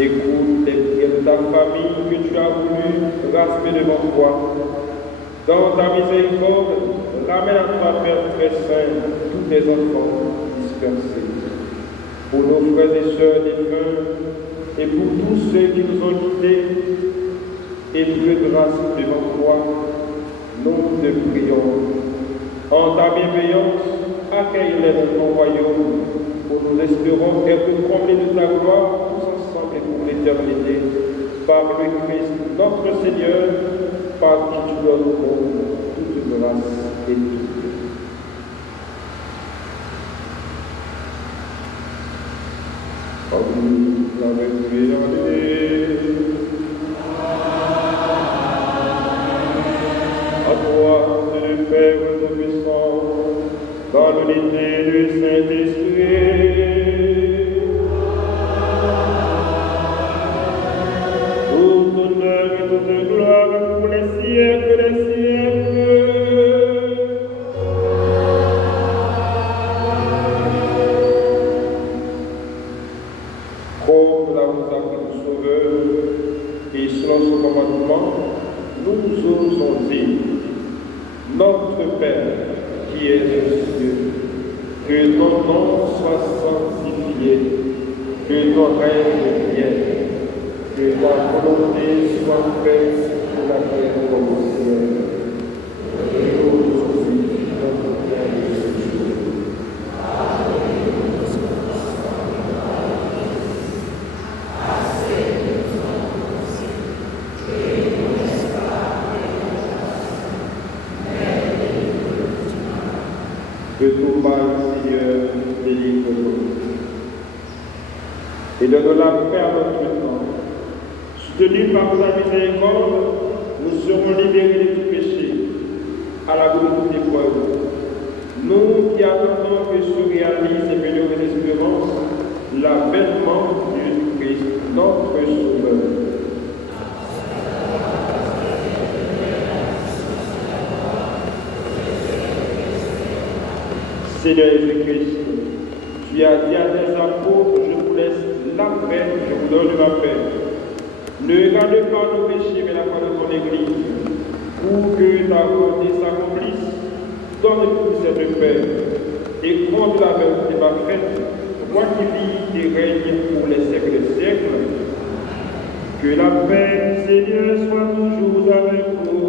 Écoute les prières de ta famille que tu as voulu rasper devant toi. Dans ta miséricorde, ramène à toi, Père très saint, tous tes enfants dispersés. Pour nos frères et sœurs défunts et pour tous ceux qui nous ont quittés, et de grâce devant toi, nous te prions. En ta bienveillance, accueille-les dans ton royaume, où nous espérons être comblés de ta gloire, tous ensemble et pour l'éternité, par le Christ, notre Seigneur, par qui tu donnes au monde toute grâce et tout. À toi, le Père Tout-Puissant, dans l'unité du Saint-Esprit, toute honneur et toute gloire pour les siècles des siècles. Comme l'amour a pris le Sauveur, et selon son commandement, nous osons dire: Notre Père qui es aux cieux, que ton nom soit sanctifié, que ton règne vienne, que ta volonté soit faite sur la terre comme au ciel. Et aujourd'hui, notre pain de ce jour. Que tout mal, Seigneur, délivre-nous. Et donne la paix à notre temps. Soutenus par ta miséricorde, nous serons libérés de tout péché, à la bout de toute épreuve. Nous qui attendons que se réalise et meilleure espérance, l'avènement de Jésus-Christ, notre Sauveur. Seigneur Jésus-Christ, tu as dit à tes apôtres: je vous laisse la paix, je vous donne la paix. Ne regarde pas nos péchés, mais la foi de ton Église, pour que ta volonté s'accomplisse. Donne-nous cette paix et contre la vérité parfaite, toi qui vis et règnes pour les siècles des siècles. Que la paix du Seigneur soit toujours avec vous.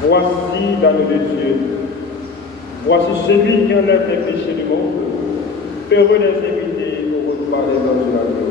Voici l'agneau de Dieu. Voici celui qui enlève les péchés du monde. Heureux les invités au repas des hommes de la gloire.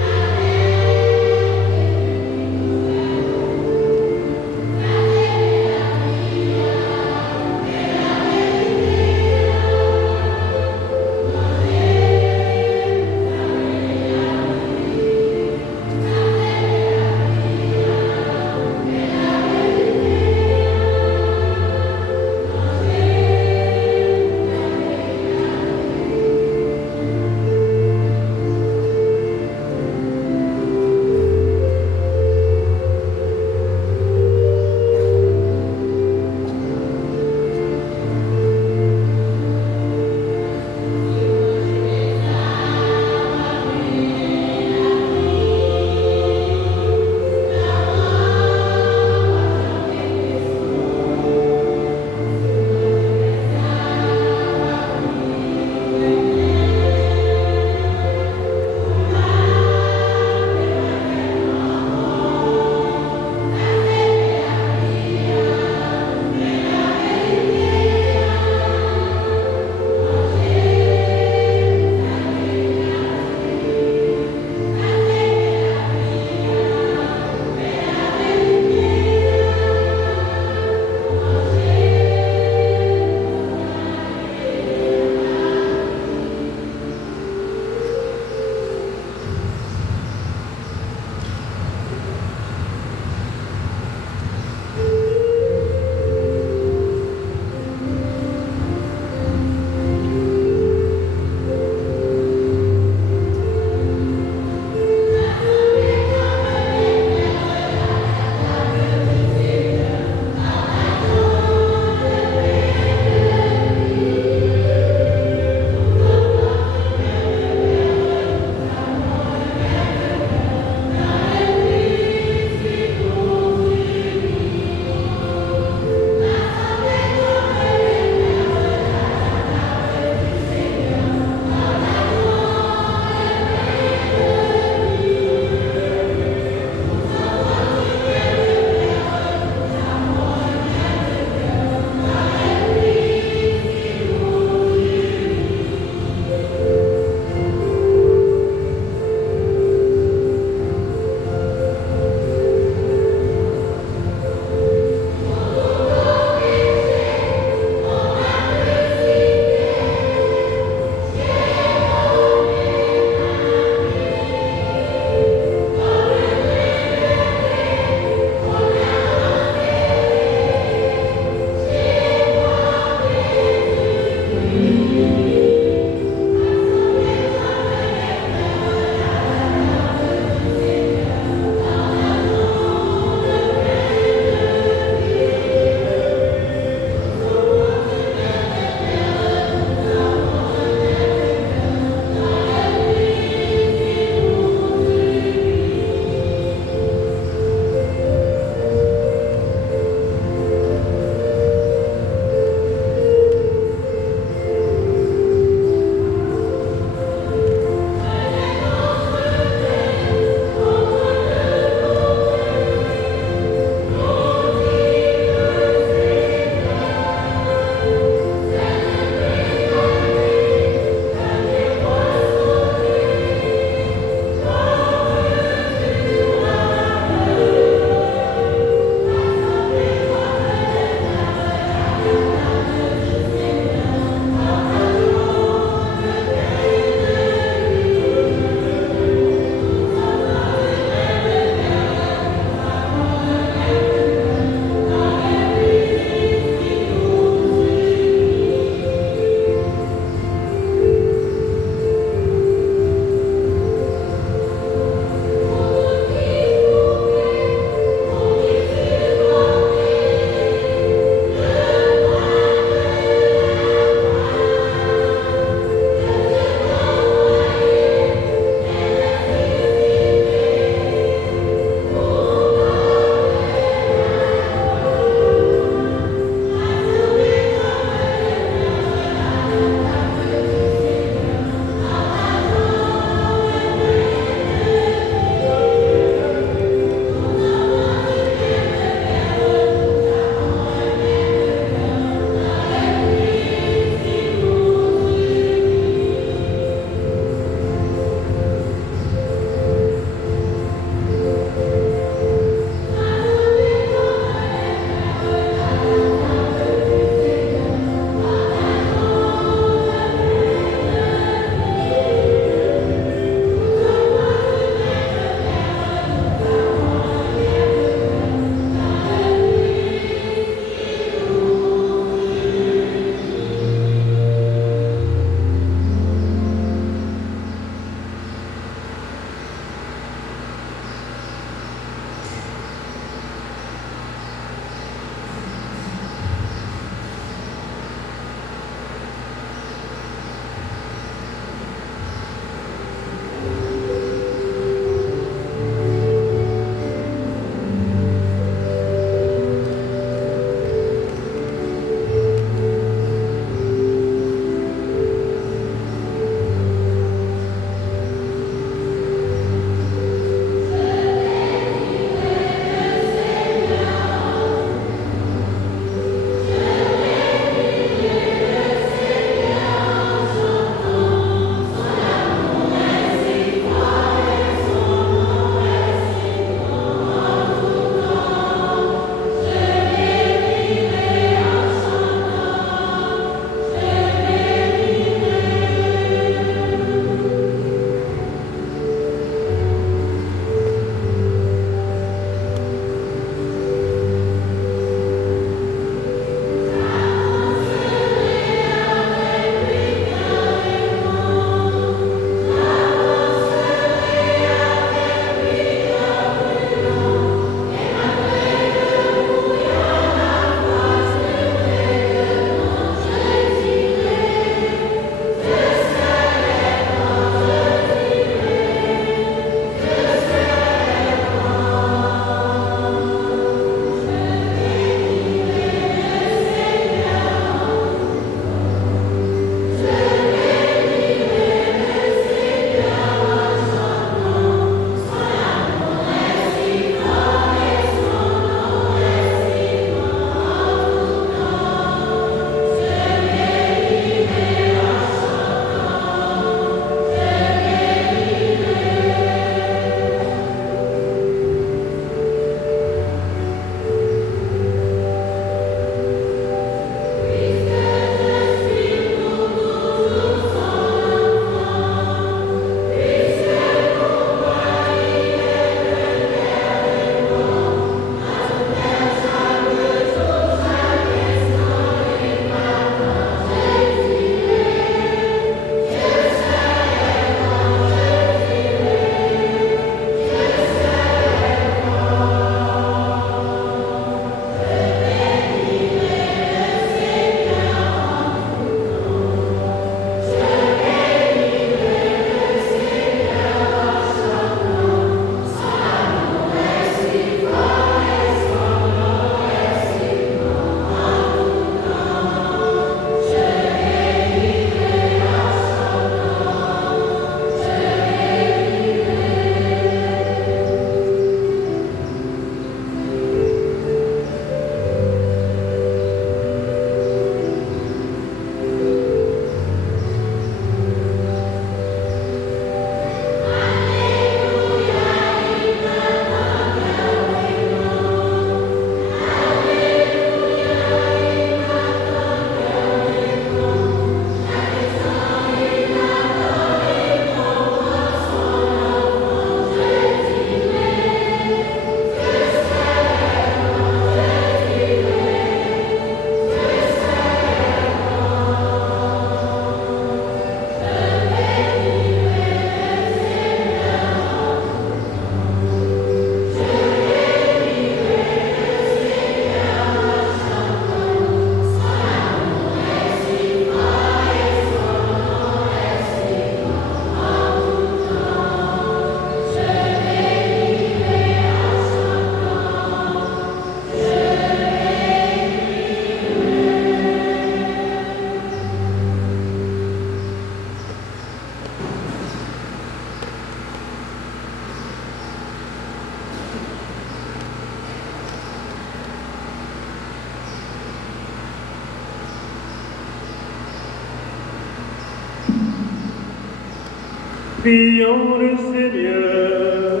Prions le Seigneur.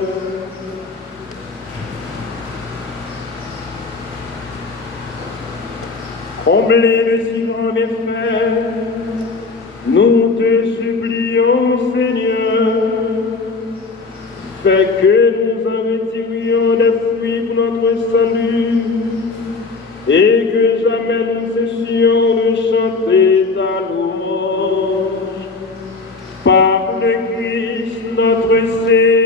Comblés de si grands méfaits, nous te supplions, Seigneur, fais que nous en retirions des fruits pour notre salut et que jamais nous cessions de chanter ta louange. Par le Christ notre Seigneur.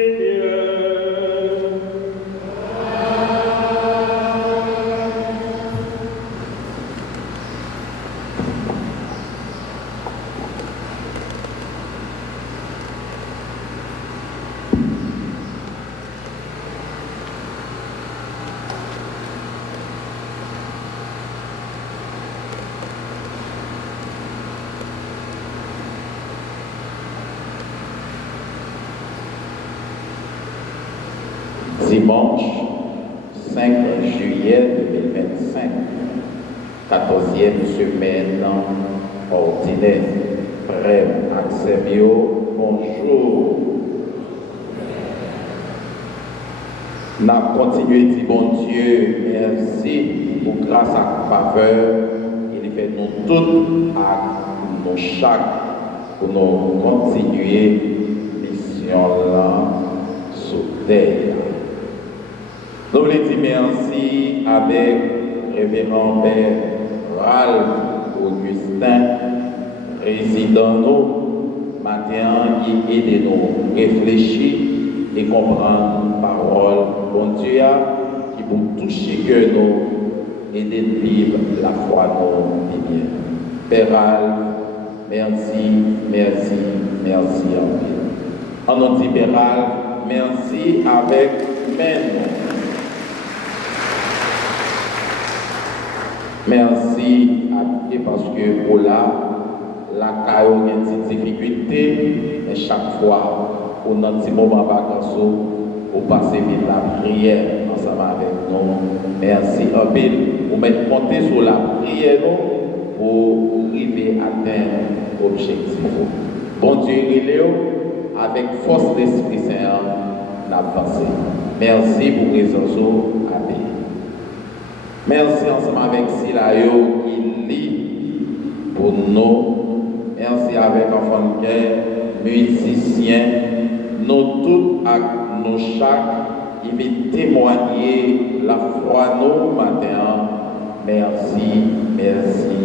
Dimanche 5 juillet 2025, 14e semaine ordinaire. Frère Axemio, bonjour. N'a continué de dire bon Dieu, merci pour grâce à faveur. Il fait nous toutes à nous chaque pour nous continuer mission là sur terre. Nous voulons dire merci avec révérend Père Ralph Augustin, résident nous, matin qui aide nous réfléchir et comprendre la parole bon Dieu qui pour toucher que nous aider de vivre la foi nous bien. Père Ralph, merci, merci, merci en nous dit Père Ralph, merci avec même. Merci à Dieu parce que pour là, la caille a une difficulté, mais chaque fois, on a un petit moment de vacances, pour passer vite la prière ensemble avec nous. Merci un peu pour mettre compter sur la prière pour arriver à atteindre l'objectif. Bon Dieu, avec force d'Esprit Saint, d'avancer. Merci pour présence à Dieu. Merci ensemble avec Silayo qui lit pour nous. Merci avec enfants de cœur, musiciens, nous tous, nous chaque, qui veut témoigner la foi nous matin. Merci, merci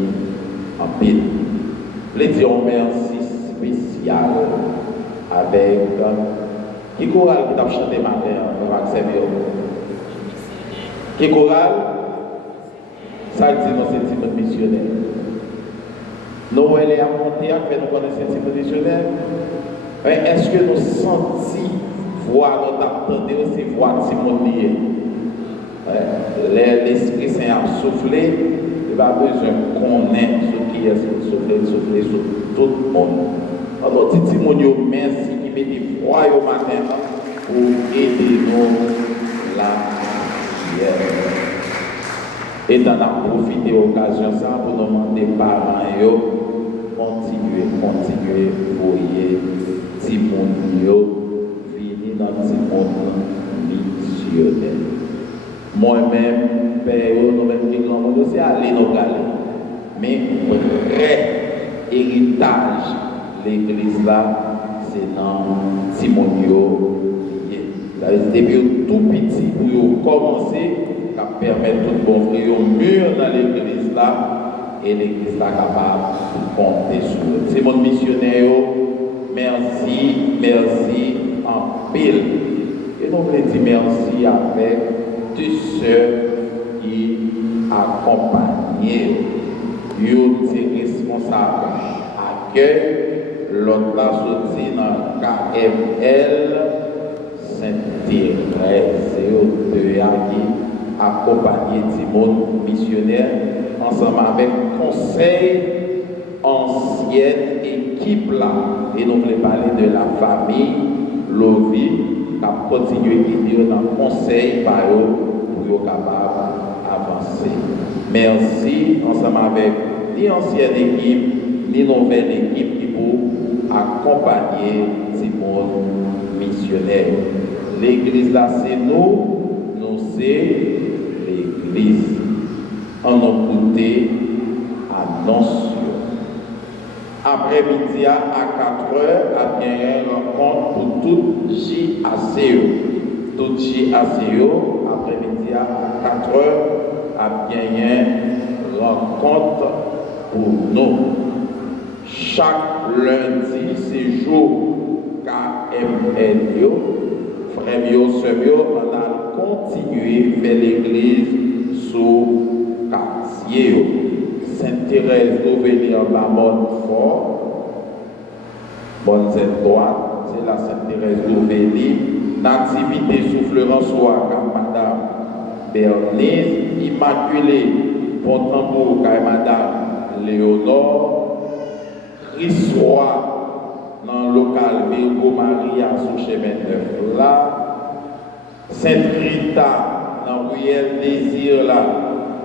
en pile. Je dis merci spécial avec qui choral qui t'a chanté matin, qui choral? Ça dit nous c'est type missionnaire. Nous elle est à monter à faire nous connaître ce type missionnaire. Mais est-ce que nous sentons voix nous attendons aussi voix Timothée? L'Esprit Saint a soufflé, il va besoin qu'on ait ce qui est soufflé sur tout le monde. Alors dit Timothée merci qui met des voix au matin pour aider nous la prière. Et dans la profiter de l'occasion ça pour nous demander parents continuer voyer Timonio venir dans le monde missionnaire. Moi-même, père, nous-mêmes qui grand monde aussi aller nous galer. Mais vrai héritage l'église là, c'est dans Timonio. Depuis tout petit pour commencer à permettre tout bon frère un mur dans l'église là et l'église là capable de compter sur eux. C'est mon missionnaire, merci en pile. Et donc je dis merci avec tous ceux qui accompagnent. Ils sont responsables accueil, l'autre là sorti dans KML Saint-Thérèse et aux deux qui accompagner Timon missionnaire ensemble avec conseil ancienne équipe là et nous voulons parler de la famille Lovi qui a continué à aider dans le conseil par eux pour être capable d'avancer. Merci ensemble avec l'ancienne équipe, ni nouvelle équipe qui pour accompagner Timon monde missionnaire. L'église là, c'est nous c'est l'église. En nos côtés, annonce. Après-midi à 4h, à bien une rencontre pour tout JACO. Tout JACO, après-midi à 4h, à bien une rencontre pour nous. Chaque lundi, c'est jour KMNO, frère Mio, sœur Mio, on a continué vers l'église sous quartier. Sainte-Thérèse d'Auvergne la bonne fort, bonne droite, c'est la Sainte-Thérèse d'Auvergne, Nativité souffleurant soir, Madame Bernise, Immaculée Pontambour, Madame Léonore, Christois dans le local Virgo Maria sous chemin neuf là, Sainte Rita dans Ruelle Désir là,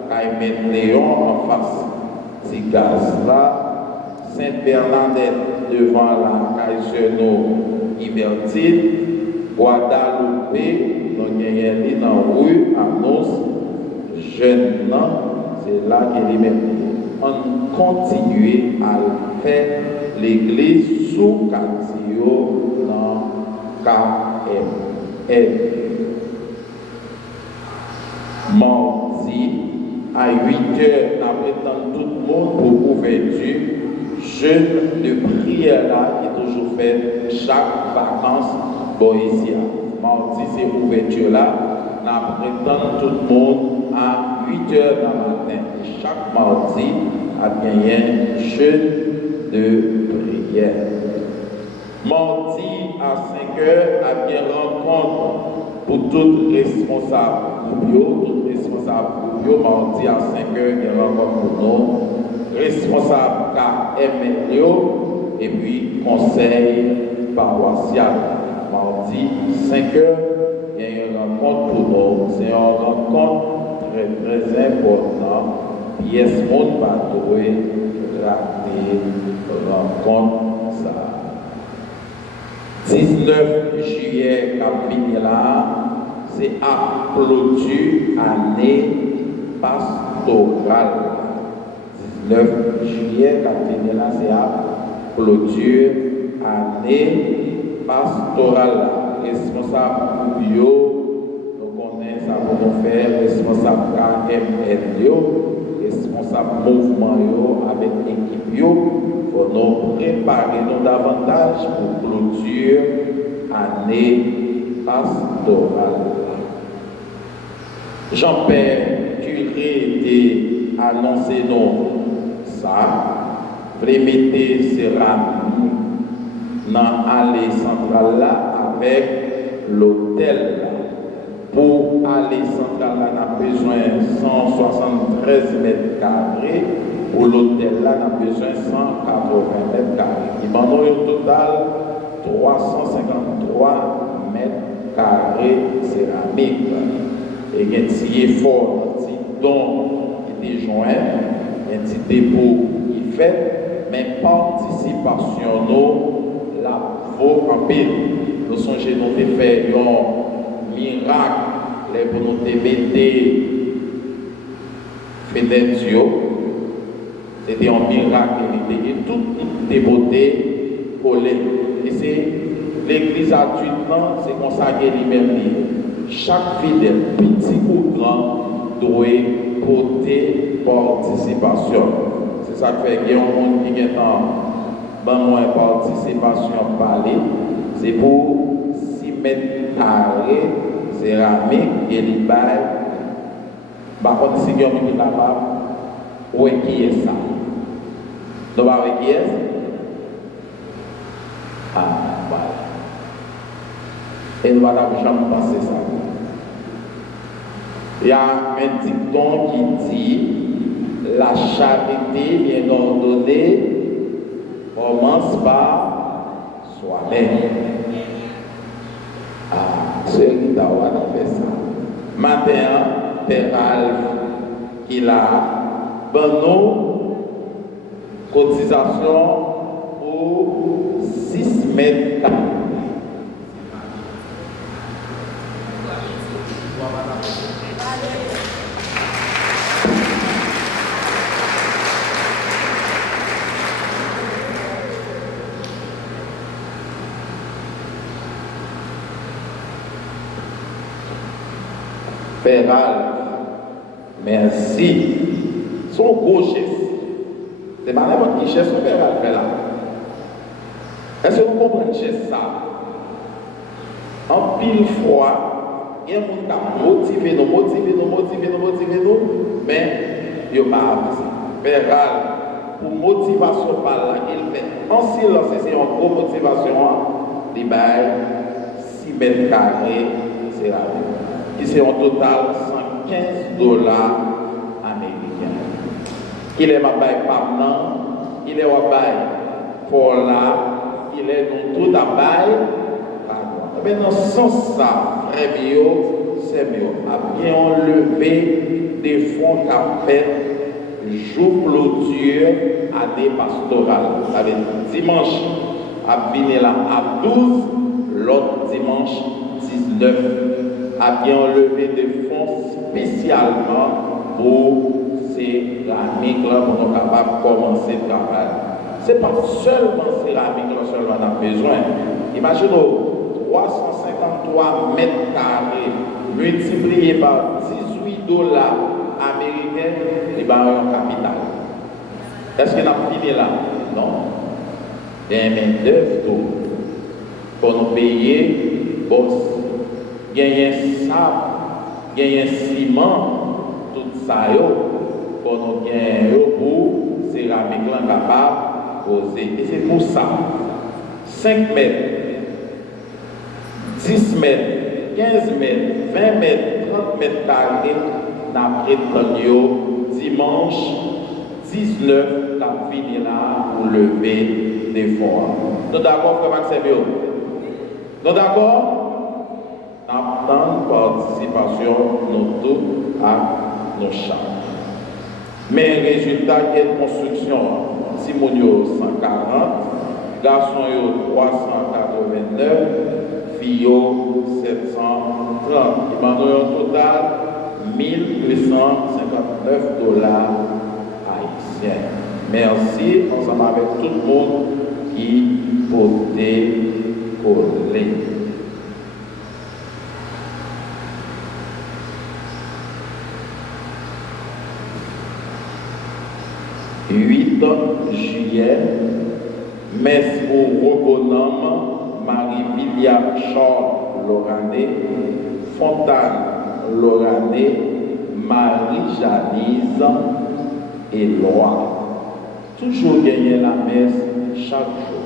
Caïmen Léon en face. Gaz là, Sainte-Bernadette devant la Caïseno Ibertine, Guadalupe, nous gagnons dans la rue, annonce, jeune, c'est là qu'il est même. On continue à faire l'église sous Catio dans KML. Mardi, à 8h, on attend tout le monde pour ouverture. Jeûne de prière là qui est toujours fait chaque vacances Boésia. Mardi, c'est ouverture là. On attend tout le monde à 8h du matin. Chaque mardi, a bien un jeûne de prière. Mardi à 5h, a bien rencontre pour tout responsable tout responsable mardi à 5h, il y a rencontre pour nous, responsable KMLO et puis conseil paroissial. Mardi 5h, il y a une rencontre pour nous. C'est une rencontre très très importante. Pièce monde va trouver rater rencontre ça. 19 juillet, cap là, c'est à clôture année pastorale. 19 juillet, cap là, c'est à clôture année pastorale. Responsable bio, nous connaissons ça pour nous faire, responsable KMNO, responsable mouvement avec l'équipe pour nous préparer nous davantage pour clôture année pastorale. Jean-Père Curé était annoncé nous ça, prémettre céramique dans l'allée centrale là avec l'hôtel. Pour aller centrale là, on a besoin de 173 mètres carrés. Pour l'hôtel là, on a besoin de 180 mètres carrés. Il m'en a au total 353 mètres carrés céramique. Et il y a un petit effort, un petit don qui est joint, un petit dépôt qui est fait, mais participation, nous, la vaut en pile. Nous sommes chez nous de faire un miracle pour nous mettre fenêtre. C'était un miracle et tout est beauté collé. Et c'est l'église adulte, c'est consacré lui-même. Chaque fidèle, petit ou grand, doit porter participation. C'est ça qui fait qu'il y a un monde qui est en moins participation parler. C'est pour 6 mètres carrés céramique et les bails. Par contre, si quelqu'un est capable, où est qui est ça? Nous va avec qui est? Ah, voilà. Et nous allons jamais passer ça. Il y a un dicton qui dit la charité bien ordonnée commence par soi-même. Ah, ceux qui t'ont fait ça. Matin, Père Alph, il a nos cotisation pour 6 mètres carrés. Péral, merci. Son gros geste. C'est pas n'importe qui geste son Péral fait là. Est-ce que vous comprenez le geste ça? En pile fois, il y a des gens qui motivent nous, mais il n'y a pas avancé. Péral, pour motivation par là, il fait en silence, c'est une grosse motivation, il bail 6 mètres carrés, c'est la vie. C'est en total $115 américains. Il est ma bail Pamnan, il est ma bail Paula, il est dans tout à bail. Mais dans ce sens, ça, très mieux, c'est mieux. A bien enlevé des fonds qu'a fait jour clôture année pastorale. Avec dimanche, à venir là à 12, l'autre dimanche 19. A bien enlevé des fonds spécialement pour céramiques-là pour nous capables de commencer le travail. Ce n'est pas seulement céramique là seulement on a besoin. Imaginez 353 mètres carrés multiplié par $18 américains, les barres en capital. Est-ce qu'on a fini là? Non. Il y a un main-d'œuvre pour nous payer boss. Il y a un sable, il y a un ciment, tout ça, pour nous gagner pour céramique capable de poser. Et c'est pour ça, 5 mètres, 10 mètres, 15 mètres, 20 mètres, 30 mètres carrés, d'après dimanche 19, la fini là pour lever des fonds. Nous d'accord, frère Maxime? Nous d'accord? Tant participation nous tous à nos charges. Mais résultat de construction, Simonio 140, garçon 389, filles 730. Il m'a donné un total $1,259 haïtiens. Merci, ensemble avec tout le monde qui votait collé. 8 juillet, messe au Robonhomme, Marie-William Charles Lorané, Fontane Lorané, Marie-Janise et Loire. Toujours gagner la messe chaque jour.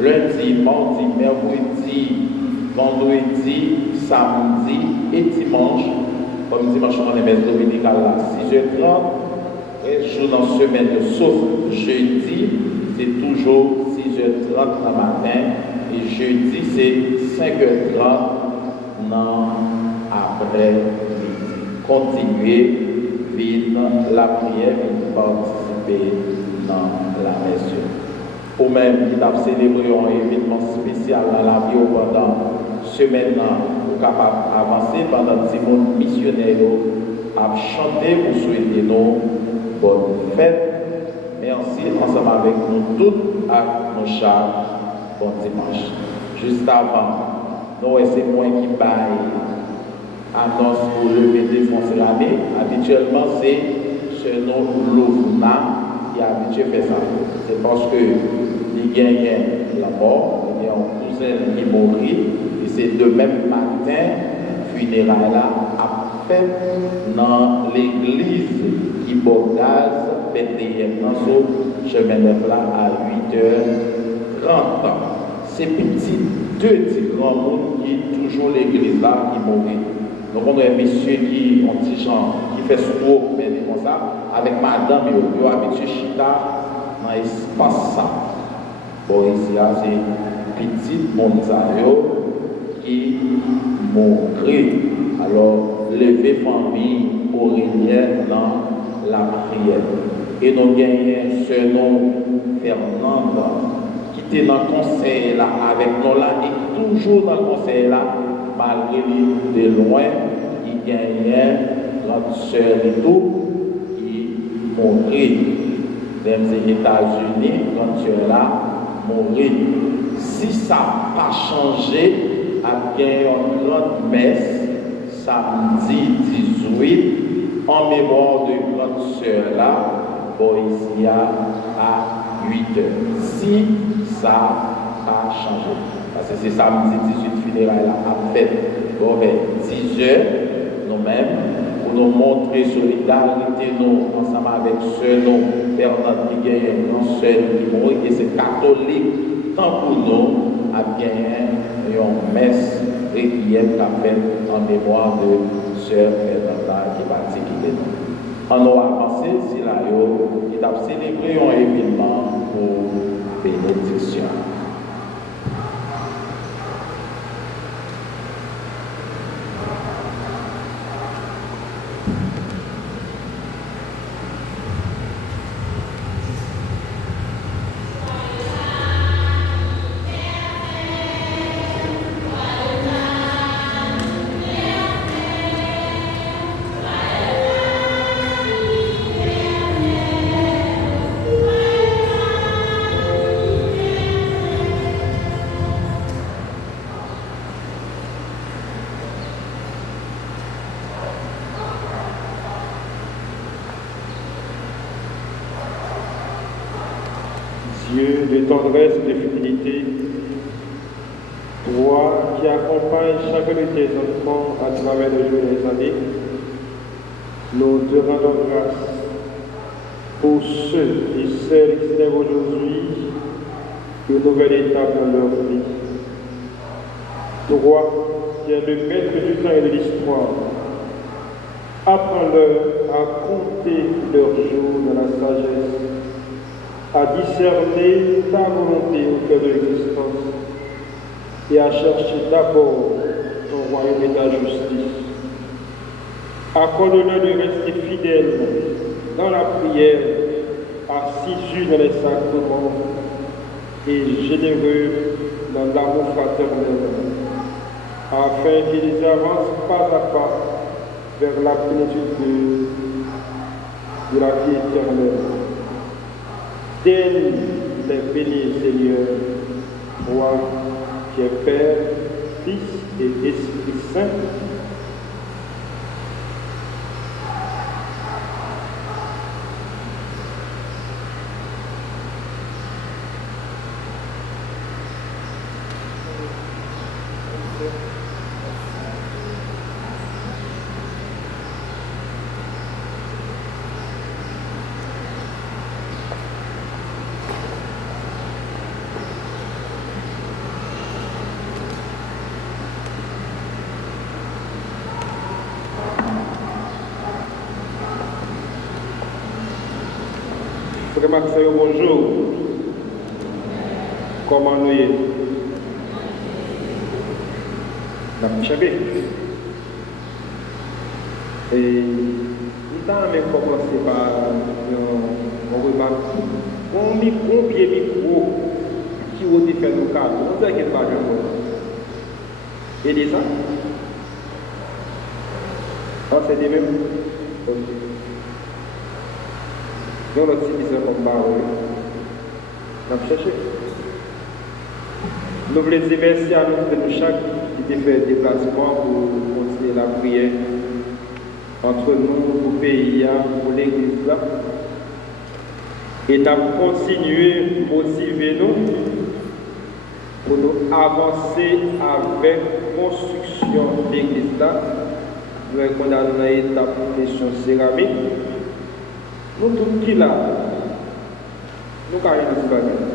Lundi, mardi, mercredi, vendredi, samedi et dimanche. Comme dimanche, on a les messes dominicales à 6h30. Et jour dans la semaine, sauf jeudi, c'est toujours 6h30 le matin. Et jeudi, c'est 5h30 après-midi. Continuez, vite la prière et participer dans la messe. Ou même, qui a célébré un événement spécial dans la vie pendant semaine, pour capable d'avancer pendant 10 mois missionnaires, à chanter pour souhaiter nos bonne fête. Merci ensemble avec nous tous à nos chars. Bon dimanche. Juste avant, nous c'est moi qui baille annonce pour lever des fonds céramiques. Habituellement, c'est ce nom Louvna qui a habitué à faire ça. C'est parce que il gagne la mort, il y a un cousin qui mourit, et c'est de même matin, funérailles là, à fait dans l'église qui bogase, Bethléem, dans ce chemin neuf là, à 8h30. C'est petit, deux petits grands mondes qui toujours l'église là, qui mourit. Donc on a un monsieur qui, un petit genre, qui fait stroke, mais comme ça, avec madame, il a habitué chita dans l'espace ça. Bon, ici, c'est petit monde qui mourit. Alors, lever famille Aurélien dans la prière. Et nous gagnons ce nom Fernande qui était dans le conseil là avec nous là et toujours dans le conseil là, malgré lui de loin, il gagnait notre sœur et tout, qui mourit. Même les États-Unis, notre sœur là, mourit. Si ça n'a pas changé, à gagner une grande messe, samedi 18, en mémoire de notre sœur là, Boïsia à 8 heures. Si ça n'a pas changé. Parce que c'est samedi 18 funérailles à fait vers 10 heures, nous-mêmes, pour nous montrer solidarité nous ensemble avec ceux nous, Bernard qui gagne, non seul qui mourit, et c'est catholique, tant pour nous, à gagner une messe requiem qu'a fait en mémoire de sœur Bernard qui est partie qui est nous. On a avancé, si là, il a célébré un événement pour bénédiction. Dieu de tendresse et de fidélité, toi qui accompagnes chacun de tes enfants à travers les jours et les années, nous te rendons grâce pour ceux et celles qui célèbrent aujourd'hui une nouvelle étape dans leur vie. Toi qui es le maître du temps et de l'histoire, apprends-leur à compter leurs jours dans la sagesse, à discerner ta volonté au cœur de l'existence et à chercher d'abord ton royaume et ta justice. Accorde-leur de rester fidèles dans la prière, assidus dans les sacrements et généreux dans l'amour fraternel, afin qu'ils avancent pas à pas vers la plénitude de la vie éternelle. Daigne les bénir, Seigneur, toi qui es Père, Fils et Esprit Saint. Frère Maxime, bonjour. Comment nous y nous sommes et nous avons même commencé par une remarque. On pied micro qui ont fait nos cas. On dirait qu'il n'y a pas de et déjà, c'est des mêmes. Nous notre citizen comme parole. Nous avons cherché. Nous voulons dire merci à nous chaque qui a fait des déplacements pour continuer la prière entre nous, pour le pays, pour l'église là. Et nous avons continué à motiver nous pour nous avancer avec la construction de l'église là. Nous avons dans l'étape de question céramique. Nous tous qui là, nous carrons dans ce bagage.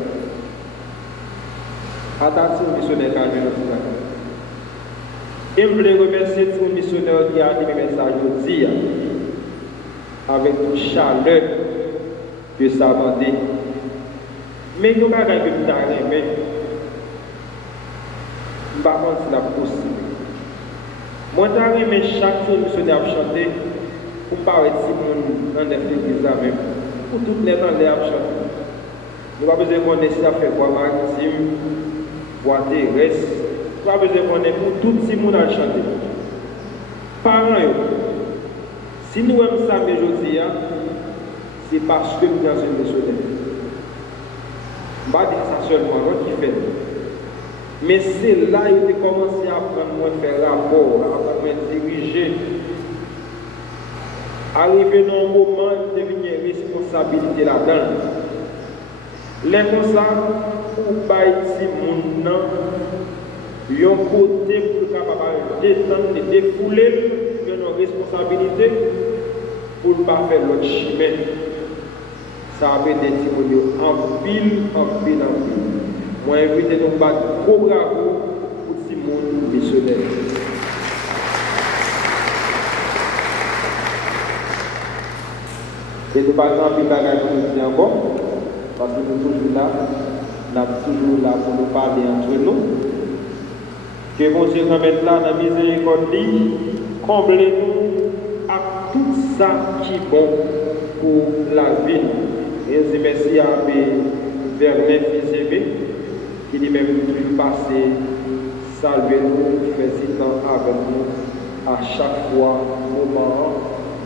Attention aux missionnaires qui arrivent dans ce bagage. Et je voulais remercier tous les missionnaires qui ont animé le message aujourd'hui, avec toute chaleur que ça a demandé. Mais nous avons que nous avons aimé. Je ne sais pas si c'est possible. Moi, j'ai aimé chaque fois que missionnaire a chanté. Pour parler de si on a fait l'église même, pour toutes les temps, les chanter. Nous n'avons pas besoin de connaître si on fait voix maritime, voix terrestre. Nous n'avons pas besoin de connaître pour tout si on a chanté. Parents, si nous aimons ça, mais je dis, c'est parce que nous sommes une missionnaire. Je ne vais pas dire ça seulement, qui fait. Mais c'est là qu'il a commencé à apprendre à faire rapport, à apprendre à diriger. Arrivé dans un moment de devenir responsabilité là-dedans. Les comme ça, pour bâtir mon nom, il y a un côté pour capable détendre et défouler de nos responsabilités pour ne pas faire l'autre chemin. Ça avait des témoignages en pile. Moi, invite nous à battre gros bravo pour ce monde missionnaire. Et nous parlons de bagage pour nous dire encore, parce que nous sommes toujours là pour nous parler entre nous. Que bon Dieu nous mette là dans la miséricorde, comblez-nous à tout ça qui est bon pour la vie. Et merci à Vernet Fils-Aimé, qui dit même toujours passer, salvez-nous, faites temps avec nous à chaque fois, moment,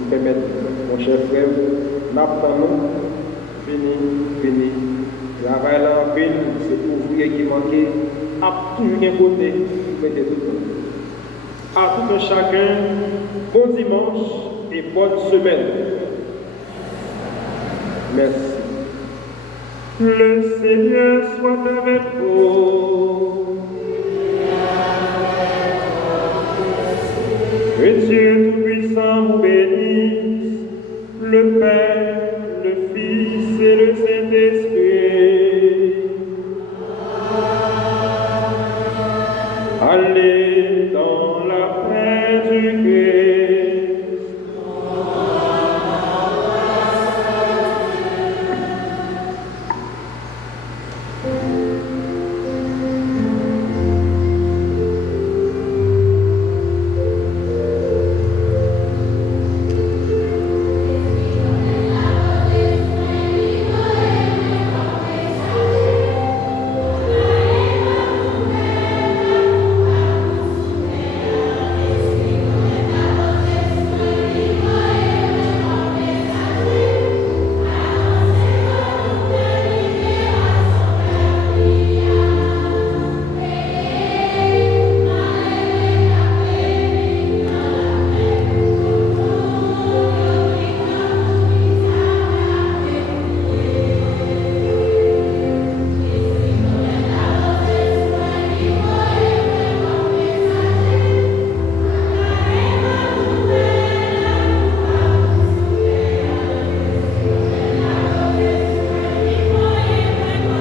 nous permettre, mon cher frère, n'attendons, fini. Travail là en ville, c'est ouvrier qui manquait, à toujours un côté, mettez tout le monde. À tout un chacun, bon dimanche et bonne semaine. Merci. Le Seigneur soit avec vous. Que Dieu